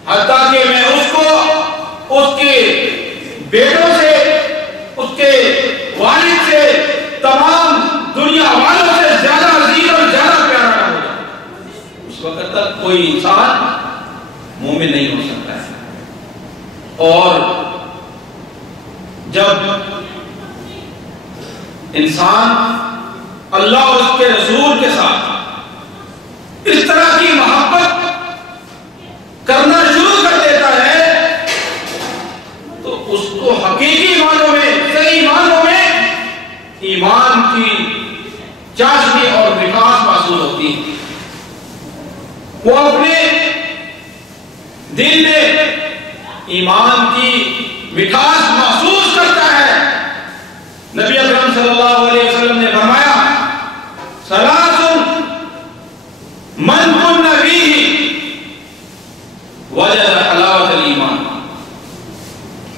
حتیٰ کہ میں اس کو اس کے بیٹوں سے، اس کے والد سے، تمام دنیا والوں سے زیادہ عزیز اور زیادہ پیارا نہ ہو جائے، اس وقت تک کوئی انسان مومن نہیں ہو سکتا ہے۔ اور جب انسان اللہ اور اس کے رسول کے ساتھ اس طرح کی محبت کرنا شروع کر دیتا ہے تو اس کو حقیقی معنوں میں، صحیح معنوں میں ایمان کی چاشنی اور مٹھاس محسوس ہوتی ہے۔ وہ اپنے دل میں ایمان کی مٹھاس محسوس کرتا ہے۔ نبی اکرم صلی اللہ علیہ وسلم نے فرمایا، ثلاث من کن فیہ وجد حلاوت الایمان،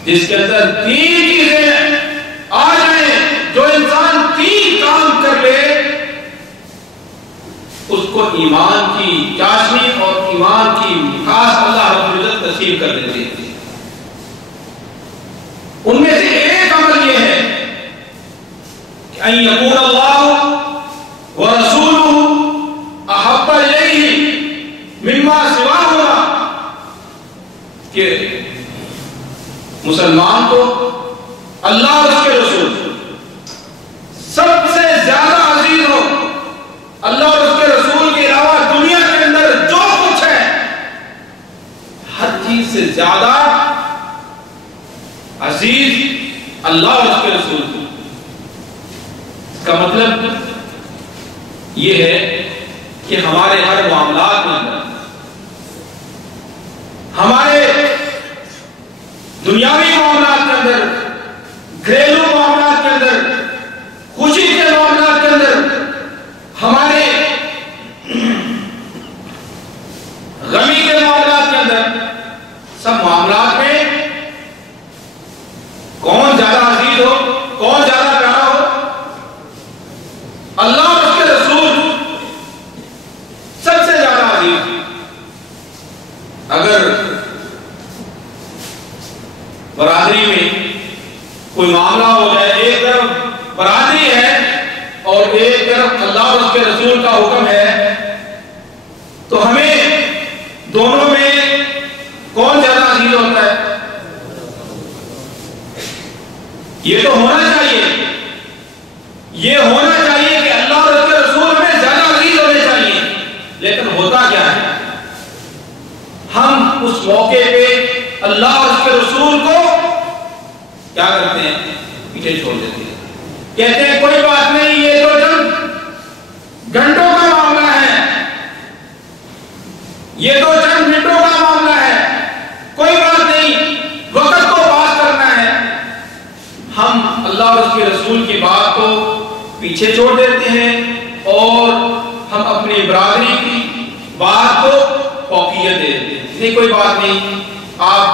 جس کے اندر تین چیزیں آ جائیں، جو انسان تین کام کر لے اس کو ایمان کی چاشنی اور ایمان کی مٹھاس اللہ رب العزت نصیب کر دیتے ہیں۔ ان میں سے ایک عمل یہ ہے کہ ان یکون اللہ ورسولہ احب الیہ مما سواہما، کہ مسلمان کو اللہ اور اس کے رسول سب سے زیادہ عزیز ہو، اللہ اور اس کے رسول کے علاوہ دنیا کے اندر جو کچھ ہے ہر چیز سے زیادہ عزیز اللہ اور اس کے رسول کو۔ اس کا مطلب یہ ہے کہ ہمارے ہر معاملات میں اندر، ہمارے دنیاوی معاملات کے اندر، گھریلو معاملات کے اندر، خوشی کے معاملات کے اندر، ہمارے غمی کے معاملات کے اندر، سب معاملات میں کون زیادہ عزیز ہو، کون زیادہ پیارا ہو؟ اللہ اور اس کے رسول سب سے زیادہ عزیز۔ اگر برادری میں کوئی معاملہ ہو جائے، ایک طرف برادری ہے اور ایک طرف اللہ اور اس کے رسول کا حکم ہے، تو ہمیں دونوں میں کون زیادہ عزیز ہوتا ہے؟ یہ تو ہونا چاہیے، یہ ہونا چاہیے کہ اللہ اور اس کے رسول ہمیں زیادہ عزیز ہونے چاہیے، لیکن ہوتا کیا ہے؟ ہم اس موقع پہ اللہ اور اس کے رسول کو کیا کرتے ہیں؟ پیچھے چھوڑ دیتے ہیں، کہتے ہیں کوئی بات نہیں، یہ تو چند گھنٹوں کا معاملہ ہے، یہ تو چند منٹوں کا معاملہ ہے، کوئی بات نہیں، وقت کو پاس کرنا اور اس کے رسول کی بات کو پیچھے چھوڑ دیتے ہیں اور ہم اپنی برادری کی بات کو فوقیت دے دیتے ہیں. نہیں کوئی بات نہیں، آپ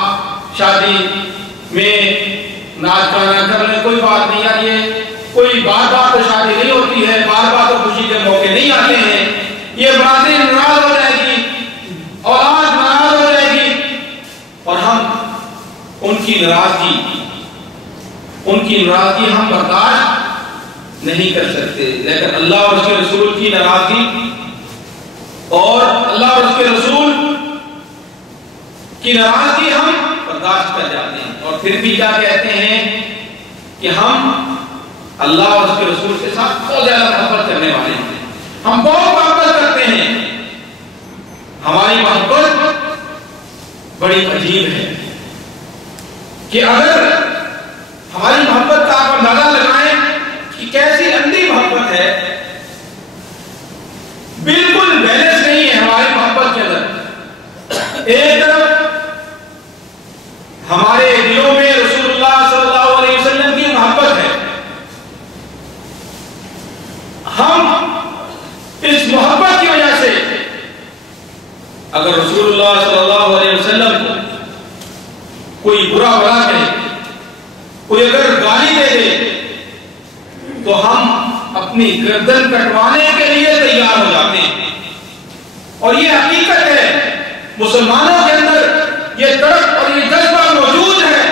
شادی میں ناچ گانا کر لیں، کوئی بات نہیں. یار یہ کوئی بار بار تو شادی نہیں ہوتی ہے، بار بار تو خوشی کے موقع نہیں آتے ہیں. یہ برادری ناراض ہو جائے گی، اولاد ناراض ہو جائے گی، اور ہم ان کی ناراضگی ہم برداشت نہیں کر سکتے. لیکن اللہ اور اس کے رسول کی ناراضگی اور اللہ اور اس کے رسول کی ناراضگی ہم برداشت کر جاتے ہیں، اور پھر بھی کیا کہتے ہیں کہ ہم اللہ اور اس کے رسول کے ساتھ بہت زیادہ محبت کرنے والے ہیں، ہم بہت محبت کرتے ہیں. ہماری محبت بڑی عجیب ہے کہ اگر ہماری محبت کا آپ اندازہ لگائیں کہ کیسی اندھی محبت ہے، بالکل بیلنس نہیں ہے ہماری محبت کے اندر. ایک طرف ہمارے دلوں میں رسول اللہ صلی اللہ علیہ وسلم کی محبت ہے، ہم اس محبت کی وجہ سے اگر رسول اللہ صلی اللہ علیہ وسلم کو کوئی برا بلا کہے، کوئی اگر گالی دے دے، تو ہم اپنی گردن کٹوانے کے لیے تیار ہو جاتے ہیں. اور یہ حقیقت ہے، مسلمانوں کے اندر یہ تڑپ اور یہ جذبہ موجود ہے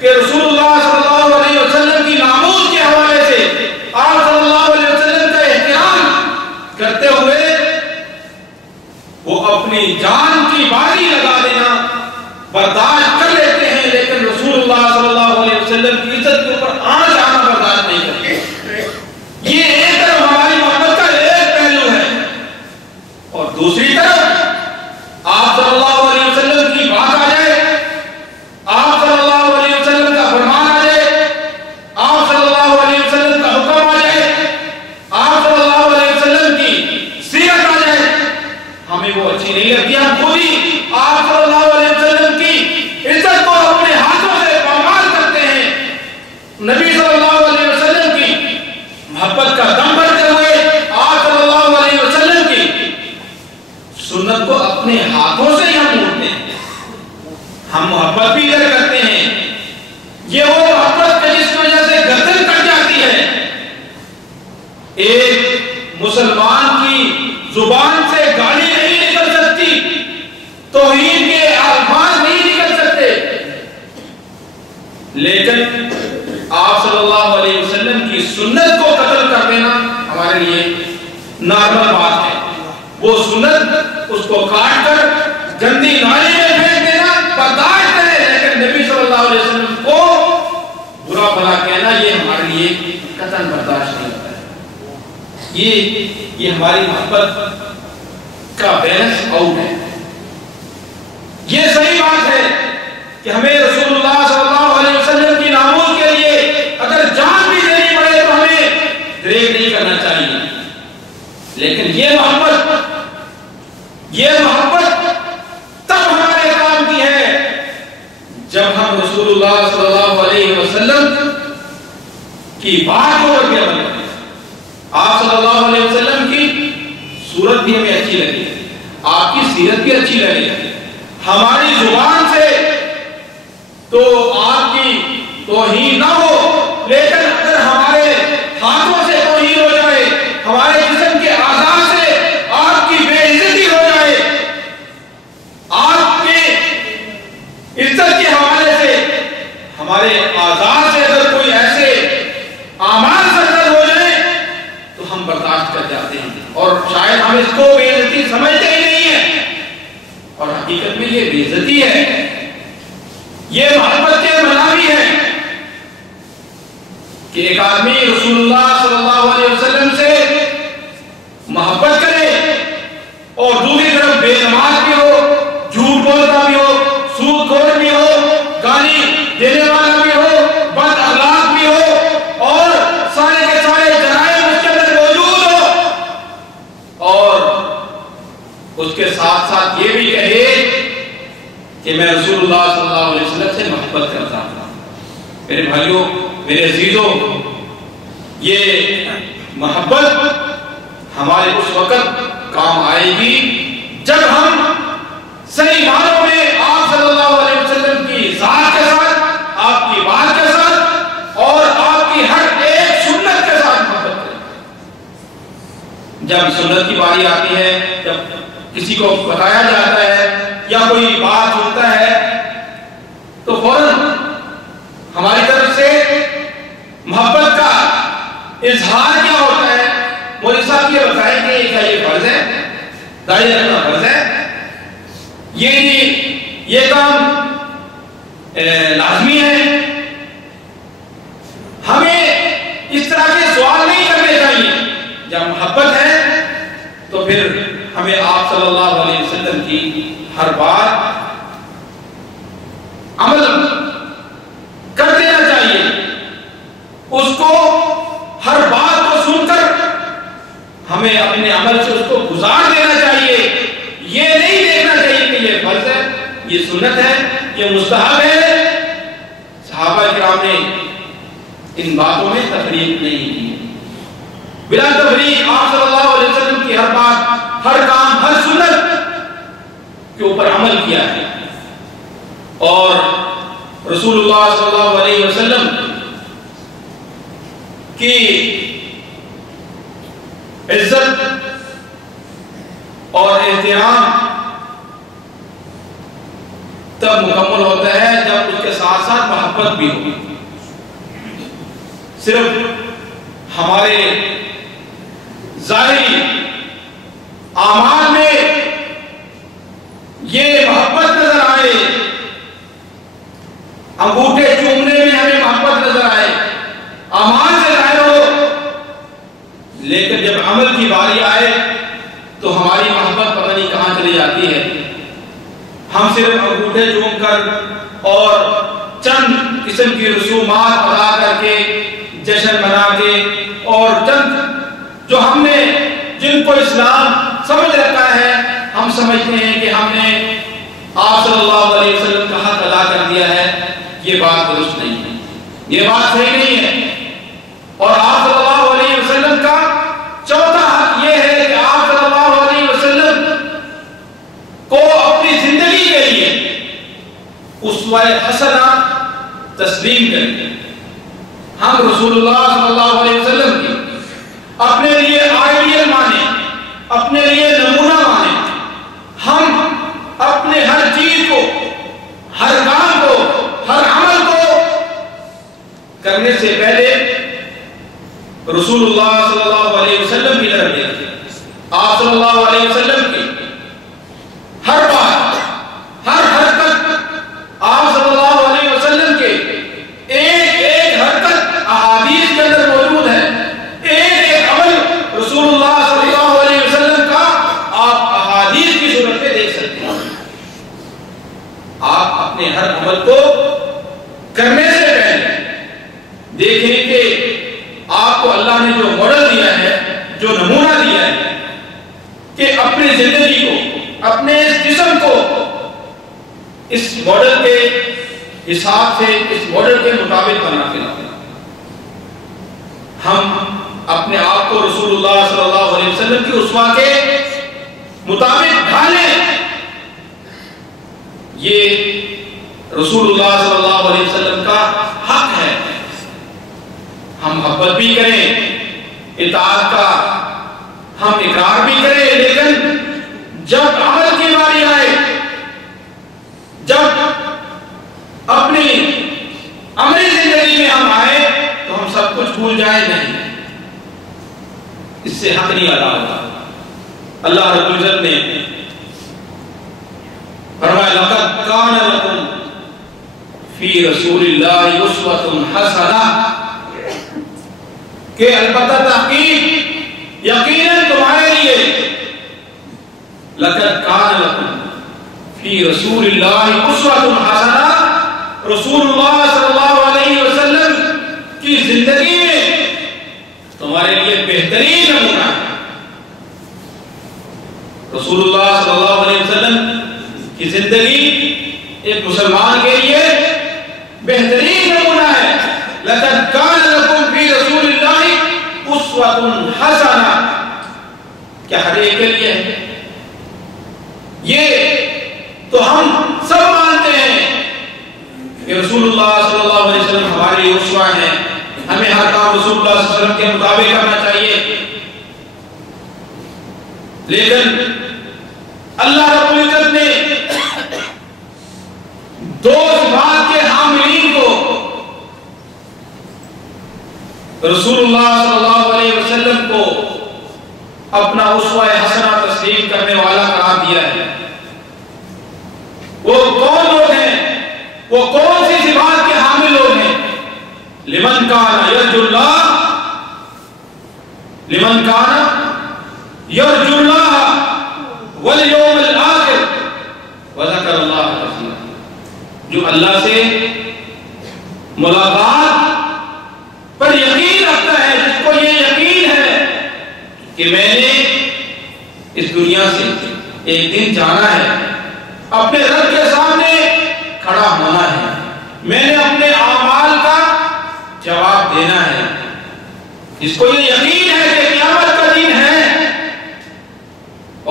کہ رسول اللہ صلی اللہ علیہ وسلم کی ناموس کے حوالے سے آپ صلی اللہ علیہ وسلم کا احترام کرتے ہوئے وہ اپنی جان کی بازی لگا دینا برداشت کر لیتے ہیں، لیکن رسول اللہ صلی اللہ علیہ وسلم کی عزت کے اوپر آنچ آنا برداشت نہیں کرتے. یہ ایک طرف ہماری محبت کا ایک پہلو ہے، اور دوسری طرف آپ صلی اللہ علیہ وسلم کی بات آ جائے، آپ صلی اللہ علیہ وسلم کا فرمان آ جائے، آپ صلی اللہ علیہ وسلم کا حکم آ جائے، آپ صلی اللہ علیہ وسلم کی سیرت آ جائے، ہمیں وہ اچھی نہیں لگتی. ہم خود ہی آپ صلی اللہ علیہ وسلم کی عزت کو اپنے ہاتھوں سے پامال کرتے ہیں. نبی صلی اللہ علیہ وسلم کی محبت کا دم بھرتے ہوئے آپ صلی اللہ علیہ وسلم کی سنت کو اپنے ہاتھوں سے ہی ہم موڑتے ہیں. ہم محبت بھی ادھر کرتے ہیں. یہ وہ محبت ہے جس کی وجہ سے گردن کٹ جاتی ہے. ایک مسلمان کی زبان سے گالی نہیں نکل سکتی، توہین کے الفاظ نہیں نکل سکتے، لیکن آپ صلی اللہ علیہ وسلم کی سنت کو قتل کر دینا ہمارے لیے نارمل بات ہے. وہ سنت اس کو کاٹ کر گندی نالی میں پھینک دینا برداشت ہے، لیکن نبی صلی اللہ علیہ وسلم کو برا بھلا کہنا یہ ہمارے لیے قطعاً برداشت نہیں ہوتا ہے. یہ ہماری محبت کا بیلنس آؤٹ ہے. یہ صحیح بات ہے کہ ہمیں رسول اللہ صلی اللہ علیہ وسلم کی ناموس کے لیے اگر جان بھی دینی پڑے تو ہمیں دریغ نہیں کرنا چاہیے. لیکن یہ محبت تب ہمارے کام کی ہے جب ہم رسول اللہ صلی اللہ علیہ وسلم کی بات کو رکھ کے بنتے ہیں. آپ صلی اللہ علیہ وسلم کی صورت بھی ہمیں اچھی لگی، آپ کی سیرت بھی اچھی لگی. ہماری زبان سے تو آپ کی توہین نہ ہو، لیکن اگر ہمارے ہاتھوں سے توہین ہو جائے، ہمارے جسم کے اعضاء سے آپ کی بے عزتی ہو جائے، آپ کے عزت کے حوالے سے ہمارے اعضاء سے اگر کوئی ایسے اعمال سرزد ہو جائے تو ہم برداشت کر جاتے ہیں، اور شاید ہم اس کو بے عزتی سمجھتے ہی نہیں ہیں، اور حقیقت میں یہ بے عزتی ہے. یہ محبت کے منافی ہے کہ ایک آدمی رسول اللہ صلی اللہ علیہ وسلم سے محبت کرے اور دوسری طرف بے نماز بھی ہو، جھوٹ بولتا بھی ہو، سود خور بھی ہو، گالی دینے والا بھی ہو، بد اخلاق بھی ہو، اور سارے کے سارے جرائم اس کے اندر موجود ہو، اور اس کے ساتھ ساتھ یہ بھی کہے کہ میں رسول اللہ صلی اللہ علیہ وسلم سے محبت کرتا ہوں. میرے بھائیوں، میرے عزیزوں، یہ محبت ہمارے اس وقت کام آئے گی جب ہم صحیح معنوں میں آپ صلی اللہ علیہ وسلم کی ذات کے ساتھ، آپ کی بات کے ساتھ اور آپ کی ہر ایک سنت کے ساتھ محبت کریں۔ جب سنت کی باری آتی ہے، جب کسی کو بتایا جاتا ہے یا کوئی بات ہوتا ہے تو فوراً ہماری طرف سے محبت کا اظہار کیا ہوتا ہے؟ مولوی صاحب یہ بتائیں کہ کیا یہ فرض ہے؟ داڑھی رکھنا فرض ہے؟ یہ کام لازمی ہے؟ ہمیں اس طرح کے سوال نہیں کرنے چاہیے۔ جب محبت ہے تو پھر ہمیں آپ صلی اللہ علیہ وسلم کی ہر بات عمل کر دینا چاہیے، اس کو ہر بات کو سن کر ہمیں اپنے عمل سے اس کو گزار دینا چاہیے۔ یہ نہیں دیکھنا چاہیے کہ یہ فرض ہے، یہ سنت ہے، یہ مستحب ہے۔ صحابہ کرام نے ان باتوں میں تفریق نہیں کی، بلا تفریق آپ صلی اللہ علیہ وسلم کی ہر بات، ہر کام، ہر سنت کے اوپر عمل کیا ہے۔ اور رسول اللہ صلی اللہ علیہ وسلم کی عزت اور احترام تب مکمل ہوتا ہے جب اس کے ساتھ ساتھ محبت بھی ہو۔ صرف ہمارے ظاہری اعمال میں یہ محبت نظر آئے، انگوٹھے چومنے میں ہمیں محبت نظر آئے، اعمال سے ظاہر ہو، لیکن جب عمل کی باری آئے تو ہماری محبت پتہ نہیں کہاں چلی جاتی ہے۔ ہم صرف انگوٹھے چوم کر اور چند قسم کی رسومات ادا کر کے، جشن منا کے، اور چند جو ہم نے جن کو اسلام سمجھ رکھا ہے، ہم سمجھتے ہیں کہ ہم نے آپ صلی اللہ علیہ وسلم کا حق ادا کر دیا ہے۔ یہ بات درست نہیں ہے، یہ بات صحیح نہیں ہے۔ اور آپ صلی اللہ علیہ وسلم کا چوتھا حق یہ ہے کہ آپ صلی اللہ علیہ وسلم کو اپنی زندگی کے لیے اسوہ حسنہ تسلیم کریں۔ ہم رسول اللہ صلی اللہ علیہ وسلم کی اپنے لیے آئیڈیل مانیں، اپنے لیے نمونہ مانیں۔ ہم اپنے ہر چیز کو، ہر کام کو، ہر عمل کو کرنے سے پہلے رسول اللہ صلی اللہ علیہ وسلم کی طرف دیکھیں۔ آپ صلی اللہ علیہ وسلم کی ہر بات، ہر حرکت، آپ صلی اللہ علیہ وسلم کے ایک ایک حرکت احادیث کے اندر موجود ہے۔ ایک ایک عمل رسول اللہ صلی اللہ علیہ وسلم کا آپ احادیث کی صورت میں دیکھ سکتے ہیں۔ آپ اپنے ہر عمل کو کرنے سے پہلے دیکھیں کہ آپ کو اللہ نے جو ماڈل دیا ہے، جو نمونہ دیا ہے کہ اپنی زندگی کو، اپنے اس جسم کو اس ماڈل کے حساب سے، اس ماڈل کے مطابق بنا کے رکھیں۔ ہم اپنے آپ کو رسول اللہ صلی اللہ علیہ وسلم کی اسوہ کے مطابق ڈھالیں۔ یہ رسول اللہ صلی اللہ علیہ وسلم کا حق ہے۔ ہم محبت بھی کریں، اطاعت کا ہم اقرار بھی کریں، لیکن جب عمل کی باری آئے، جب اپنی عملی زندگی میں ہم آئے تو ہم سب کچھ بھول جائیں نہیں، اس سے حق نہیں ادا ہوتا۔ اللہ رب العزت نے فرمایا لقد کان لکم فی رسول اللہ اسوۃ حسنہ، کہ البتہ تحقیق یقیناً تمہارے لیے لقد کان لکم فی رسول اللہ اسوۃ حسنہ، رسول اللہ صلی اللہ علیہ وسلم کی زندگی میں تمہارے لیے بہترین نمونہ ہے۔ رسول اللہ صلی اللہ علیہ وسلم کی زندگی ایک مسلمان کے لیے بہترین نمونہ ہے۔ حسنہ، کیا ہر ایک کے لیے ہے؟ یہ تو ہم سب مانتے ہیں کہ رسول اللہ صلی اللہ علیہ وسلم ہمارے اسوہ ہیں، ہمیں ہر کام رسول اللہ صلی اللہ علیہ وسلم کے مطابق کرنا چاہیے، لیکن اللہ رب العزت نے دو صفات کے حاملین کو رسول اللہ صلی اللہ علیہ وسلم کو اپنا اسوہ حسنہ تسلیم کرنے والا قرار دیا ہے۔ وہ کون لوگ ہیں؟ وہ کون سی صفات کے حامل لوگ ہیں؟ لمن کان یرجو اللہ، لمن کان یرجو اللہ والیوم الآخر وذکر اللہ کثیرا، جو اللہ سے ملاقات پر یقین رکھتا ہے، جس کو یہ یقین ہے کہ میں نے اس دنیا سے ایک دن جانا ہے، اپنے رب کے سامنے کھڑا ہونا ہے، میں نے اپنے اعمال کا جواب دینا ہے، جس کو یہ یقین ہے کہ قیامت کا دن ہے،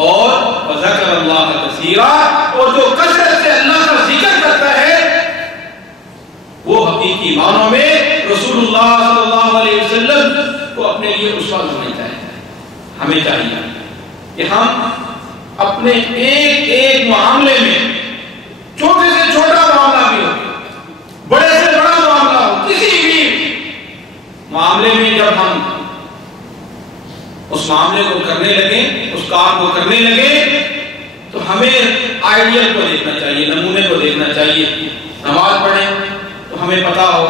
اور وذکر اللہ کثیرا، اور جو کثرت سے اللہ کا ذکر کرتا ہے وہ حقیقی معنوں میں رسول اللہ صلی اللہ علیہ وسلم کو اپنے لیے اسوہ سمجھتا ہے۔ ہمیں چاہیے کہ ہم اپنے ایک ایک معاملے میں، چھوٹے سے چھوٹا معاملہ بھی ہو، بڑے سے بڑا معاملہ ہو، کسی بھی معاملے میں جب ہم اس معاملے کو کرنے لگے، اس کام کو کرنے لگے، تو ہمیں آئیڈیل کو دیکھنا چاہیے، نمونے کو دیکھنا چاہیے۔ نماز پڑھیں تو ہمیں پتا ہو،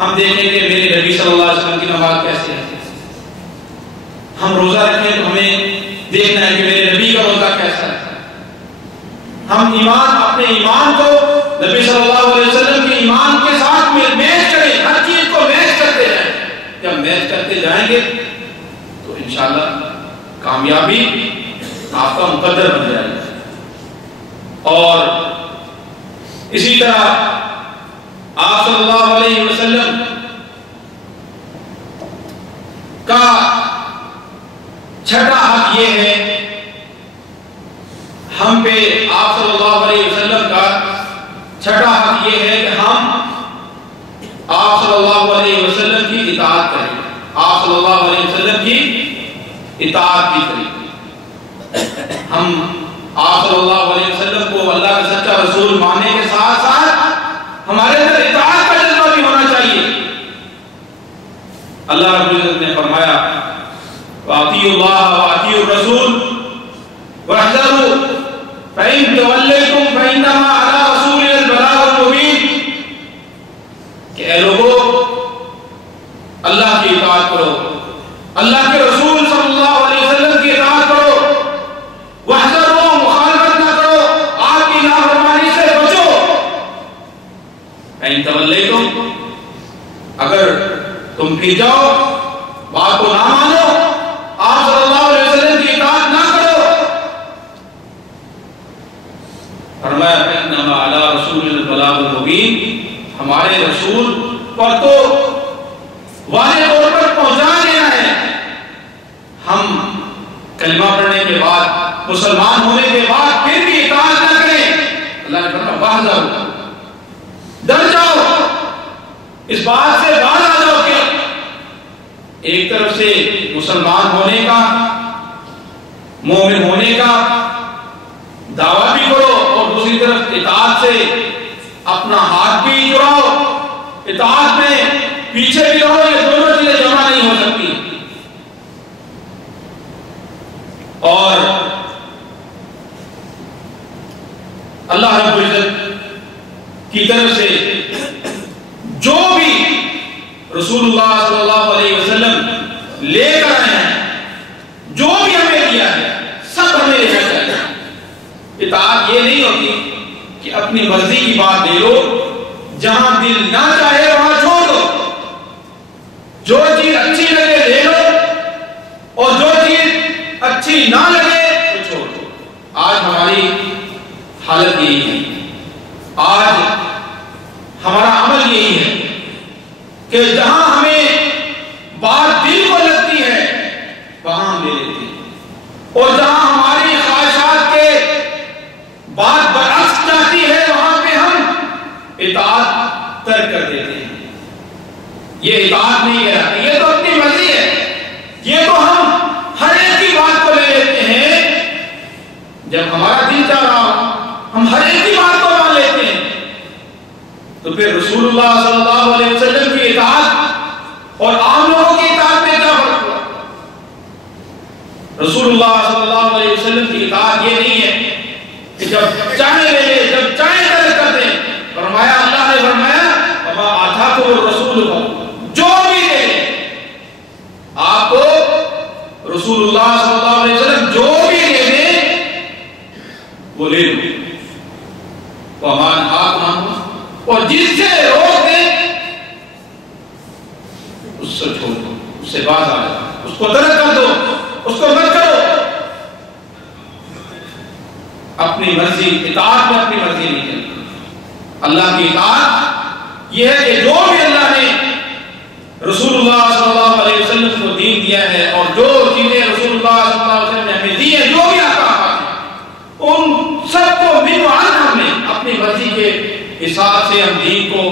ہم دیکھیں کہ میرے نبی صلی اللہ علیہ وسلم کی نماز کیسے ہے، ہم روزہ رکھیں تو ہمیں دیکھنا ہے کہ میرے نبی کا روزہ کیسا ہے، ہم اپنے ایمان کو نبی صلی اللہ علیہ وسلم کے ایمان کے ساتھ میچ کریں، ہر چیز کو میچ کرتے جائیں۔ جب میچ کرتے جائیں گے تو انشاءاللہ کامیابی آپ کا مقدر بن جائے گی۔ اور اسی طرح آپ صلی اللہ علیہ وسلم کا چھٹا حق یہ ہے، ہم پہ آپ صلی اللہ علیہ وسلم کا چھٹا حق یہ ہے کہ ہم آپ صلی اللہ علیہ وسلم کی اطاعت کریں، آپ صلی اللہ علیہ وسلم کی اطاعت بھی کریں۔ ہم آپ صلی اللہ علیہ وسلم کو اللہ کا سچا رسول ماننے کے ساتھ ساتھ ہمارے اندر اطاعت کا جذبہ بھی ہونا چاہیے۔ اللہ رب العزت نے فرمایا وَأَطِيعُوا اللَّهَ وَأَطِيعُوا الرَّسُولَ وَاحْذَرُوا فَإِن تَوَلَّيْتُمْ فَإِنَّمَا عَلَىٰ رَسُولِنَا الْبَلَاغُ الْمُبِينُ، کہ اے لوگوں اللہ کی اطاعت کرو، اللہ کے رسول صلی اللہ علیہ وسلم کی اطاعت کرو، وَاحْذَرُوا مخالفت نہ کرو، آپ کی نافرمانی سے بچو۔ فَإِن تَوَلَّيْتُمْ، اگر تم پھر جاؤ، بات کو نہ مانو، آپ صلی اللہ علیہ وسلم کی اطاعت نہ کرو، فرمایا فَإِنَّمَا عَلَىٰ رَسُولِنَا الْبَلَاغُ الْمُبِينُ، ہمارے رسول پر تو واضح طور پر پہنچا دینا ہے۔ ہم کلمہ پڑھنے کے بعد، مسلمان ہونے کے بعد پھر بھی اطاعت نہ کریں، اللہ نے فرمایا واحذروا، ڈر جاؤ، اس بات سے باز آ جاؤ کہ ایک طرف سے مسلمان ہونے کا، مومن ہونے کا دعویٰ بھی کرو، اور دوسری طرف اطاعت سے اپنا ہاتھ بھی جڑاؤ، اطاعت میں پیچھے بھی رہو، یہ دونوں چیزیں جمع نہیں ہو سکتی۔ اور اللہ رب العزت کی طرف سے جو بھی رسول اللہ صلی اللہ علیہ وسلم لے کر آئے ہیں، جو بھی ہمیں دیا ہے، سب ہمیں لینا چاہیے۔ اطاعت یہ نہیں ہوتی کہ اپنی مرضی کی بات لے لو، جہاں دل نہ چاہے وہاں چھوڑ دو، جو چیز اچھی لگے لے لو، اور جو چیز اچھی نہ لگے تو چھوڑ دو۔ آج ہماری حالت یہی ہے، آج ہمارا عمل یہی ہے کہ جہاں ہمیں بات دل کو لگتی ہے کر دیتے ہیں. یہ اطاعت نہیں کہلاتی. یہ تو اپنی مرضی ہے. یہ تو ہم ہر ایک کی بات کو لے لیتے ہیں. جب ہمارا دل چاہ رہا ہو ہم ہر ایک کی بات کو مان لیتے ہیں. تو پھر رسول اللہ صلی اللہ علیہ وسلم کی اطاعت اور عام لوگوں کی اطاعت میں کیا فرق ہوا؟ رسول اللہ صلی اللہ علیہ وسلم کی اطاعت یہ نہیں ہے کہ جب چاہے لے لے, جب چاہے ترک کر دیں. فرمایا, اللہ نے فرمایا وما آتاکم الرسول, جو بھی دے آپ کو رسول اللہ صلی اللہ علیہ وسلم جو بھی دے دیں وہ لے لو. وما نہاکم عنہ, اور جس سے روک دیں اس سے چھوڑ دو, اس سے باز آ جاؤ, اس کو ترک کر دو, اس کو مت کرو. اپنی مرضی, اطاعت میں اپنی مرضی نہیں کرنی. اللہ کی اطاعت یہ ہے کہ جو بھی اللہ نے رسول اللہ صلی اللہ علیہ وسلم کو دین دیا ہے اور جو چیزیں رسول اللہ صلی اللہ علیہ وسلم نے ہمیں دی ہیں, جو بھی احکامات ہیں, ان سب کو من وعن ہم نے اپنی مرضی کے حساب سے ہم دین کو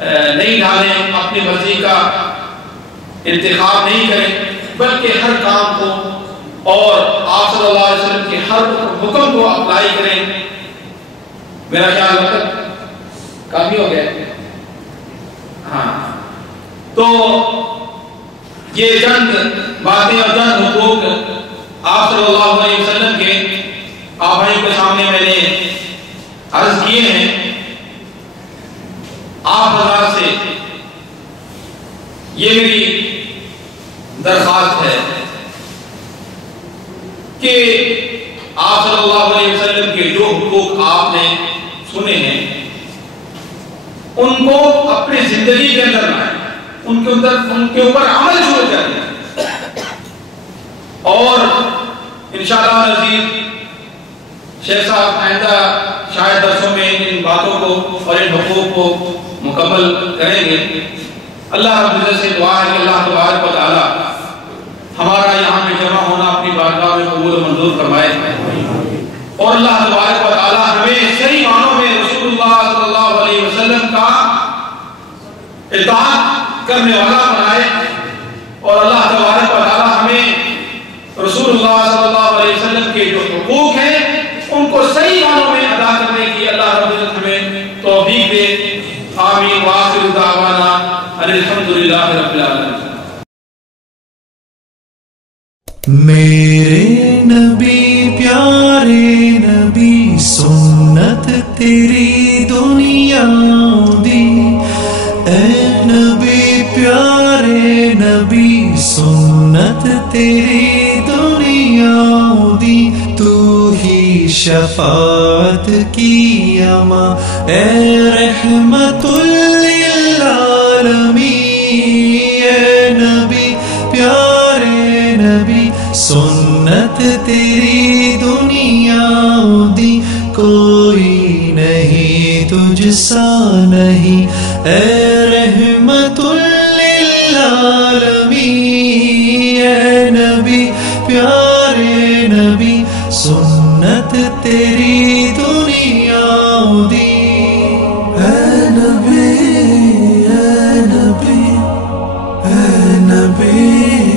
نہیں ڈھالیں, اپنی مرضی کا انتخاب نہیں کریں, بلکہ ہر کام کو اور آپ صلی اللہ علیہ وسلم کے ہر حکم کو اپلائی کریں. میرا خیال وقت کافی ہو گیا. ہاں, تو یہ چند باتیں اور چند حقوق آپ صلی اللہ علیہ وسلم کے آپ بھائیوں کے سامنے میں نے عرض کیے ہیں. آپ حضرات سے یہ میری درخواست ہے کہ آپ صلی اللہ علیہ وسلم کے جو حقوق آپ نے سنے ہیں ان کو اپنی زندگی کے اندر لائیں, ان کے اوپر عمل شروع کریں, اور انشاءاللہ العزیز شیخ صاحب آئندہ شاید درسوں میں ان باتوں کو اور ان حقوق کو مکمل کریں گے. اللہ رب العزت سے دعا ہے کہ اللہ تبارک و تعالی ہمارا یہاں پہ جمع ہونا اپنی بارگاہ میں قبول و منظور فرمائے, اور اللہ تبارک و تعالی ہمیں صحیح معنوں میں رسول اللہ صلی اللہ علیہ وسلم کا اطاعت کرنے والا بنائے, اور اللہ تبارک و تعالی ہمیں رسول اللہ صلی اللہ علیہ وسلم کے جو حقوق ہیں ان کو صحیح معنوں میں ادا کرنے کی اللہ رب العزت ہمیں توفیق دے. آمین. وآخر دعوانا ان الحمدللہ رب العالمین. میرے نبی پیارے نبی سنت تیری دنیا دی, اے نبی پیارے نبی سنت تیری دنیا دی, تو ہی شفاعت کی اما اے رحمت للعالمین. اے نبی پیارے نبی سنت تیری دنیا دی, کوئی نہیں تجھ سا نہیں اے رحمت للعالمین. اے نبی پیارے نبی سنت تیری دنیا دی. اے نبی اے نبی اے نبی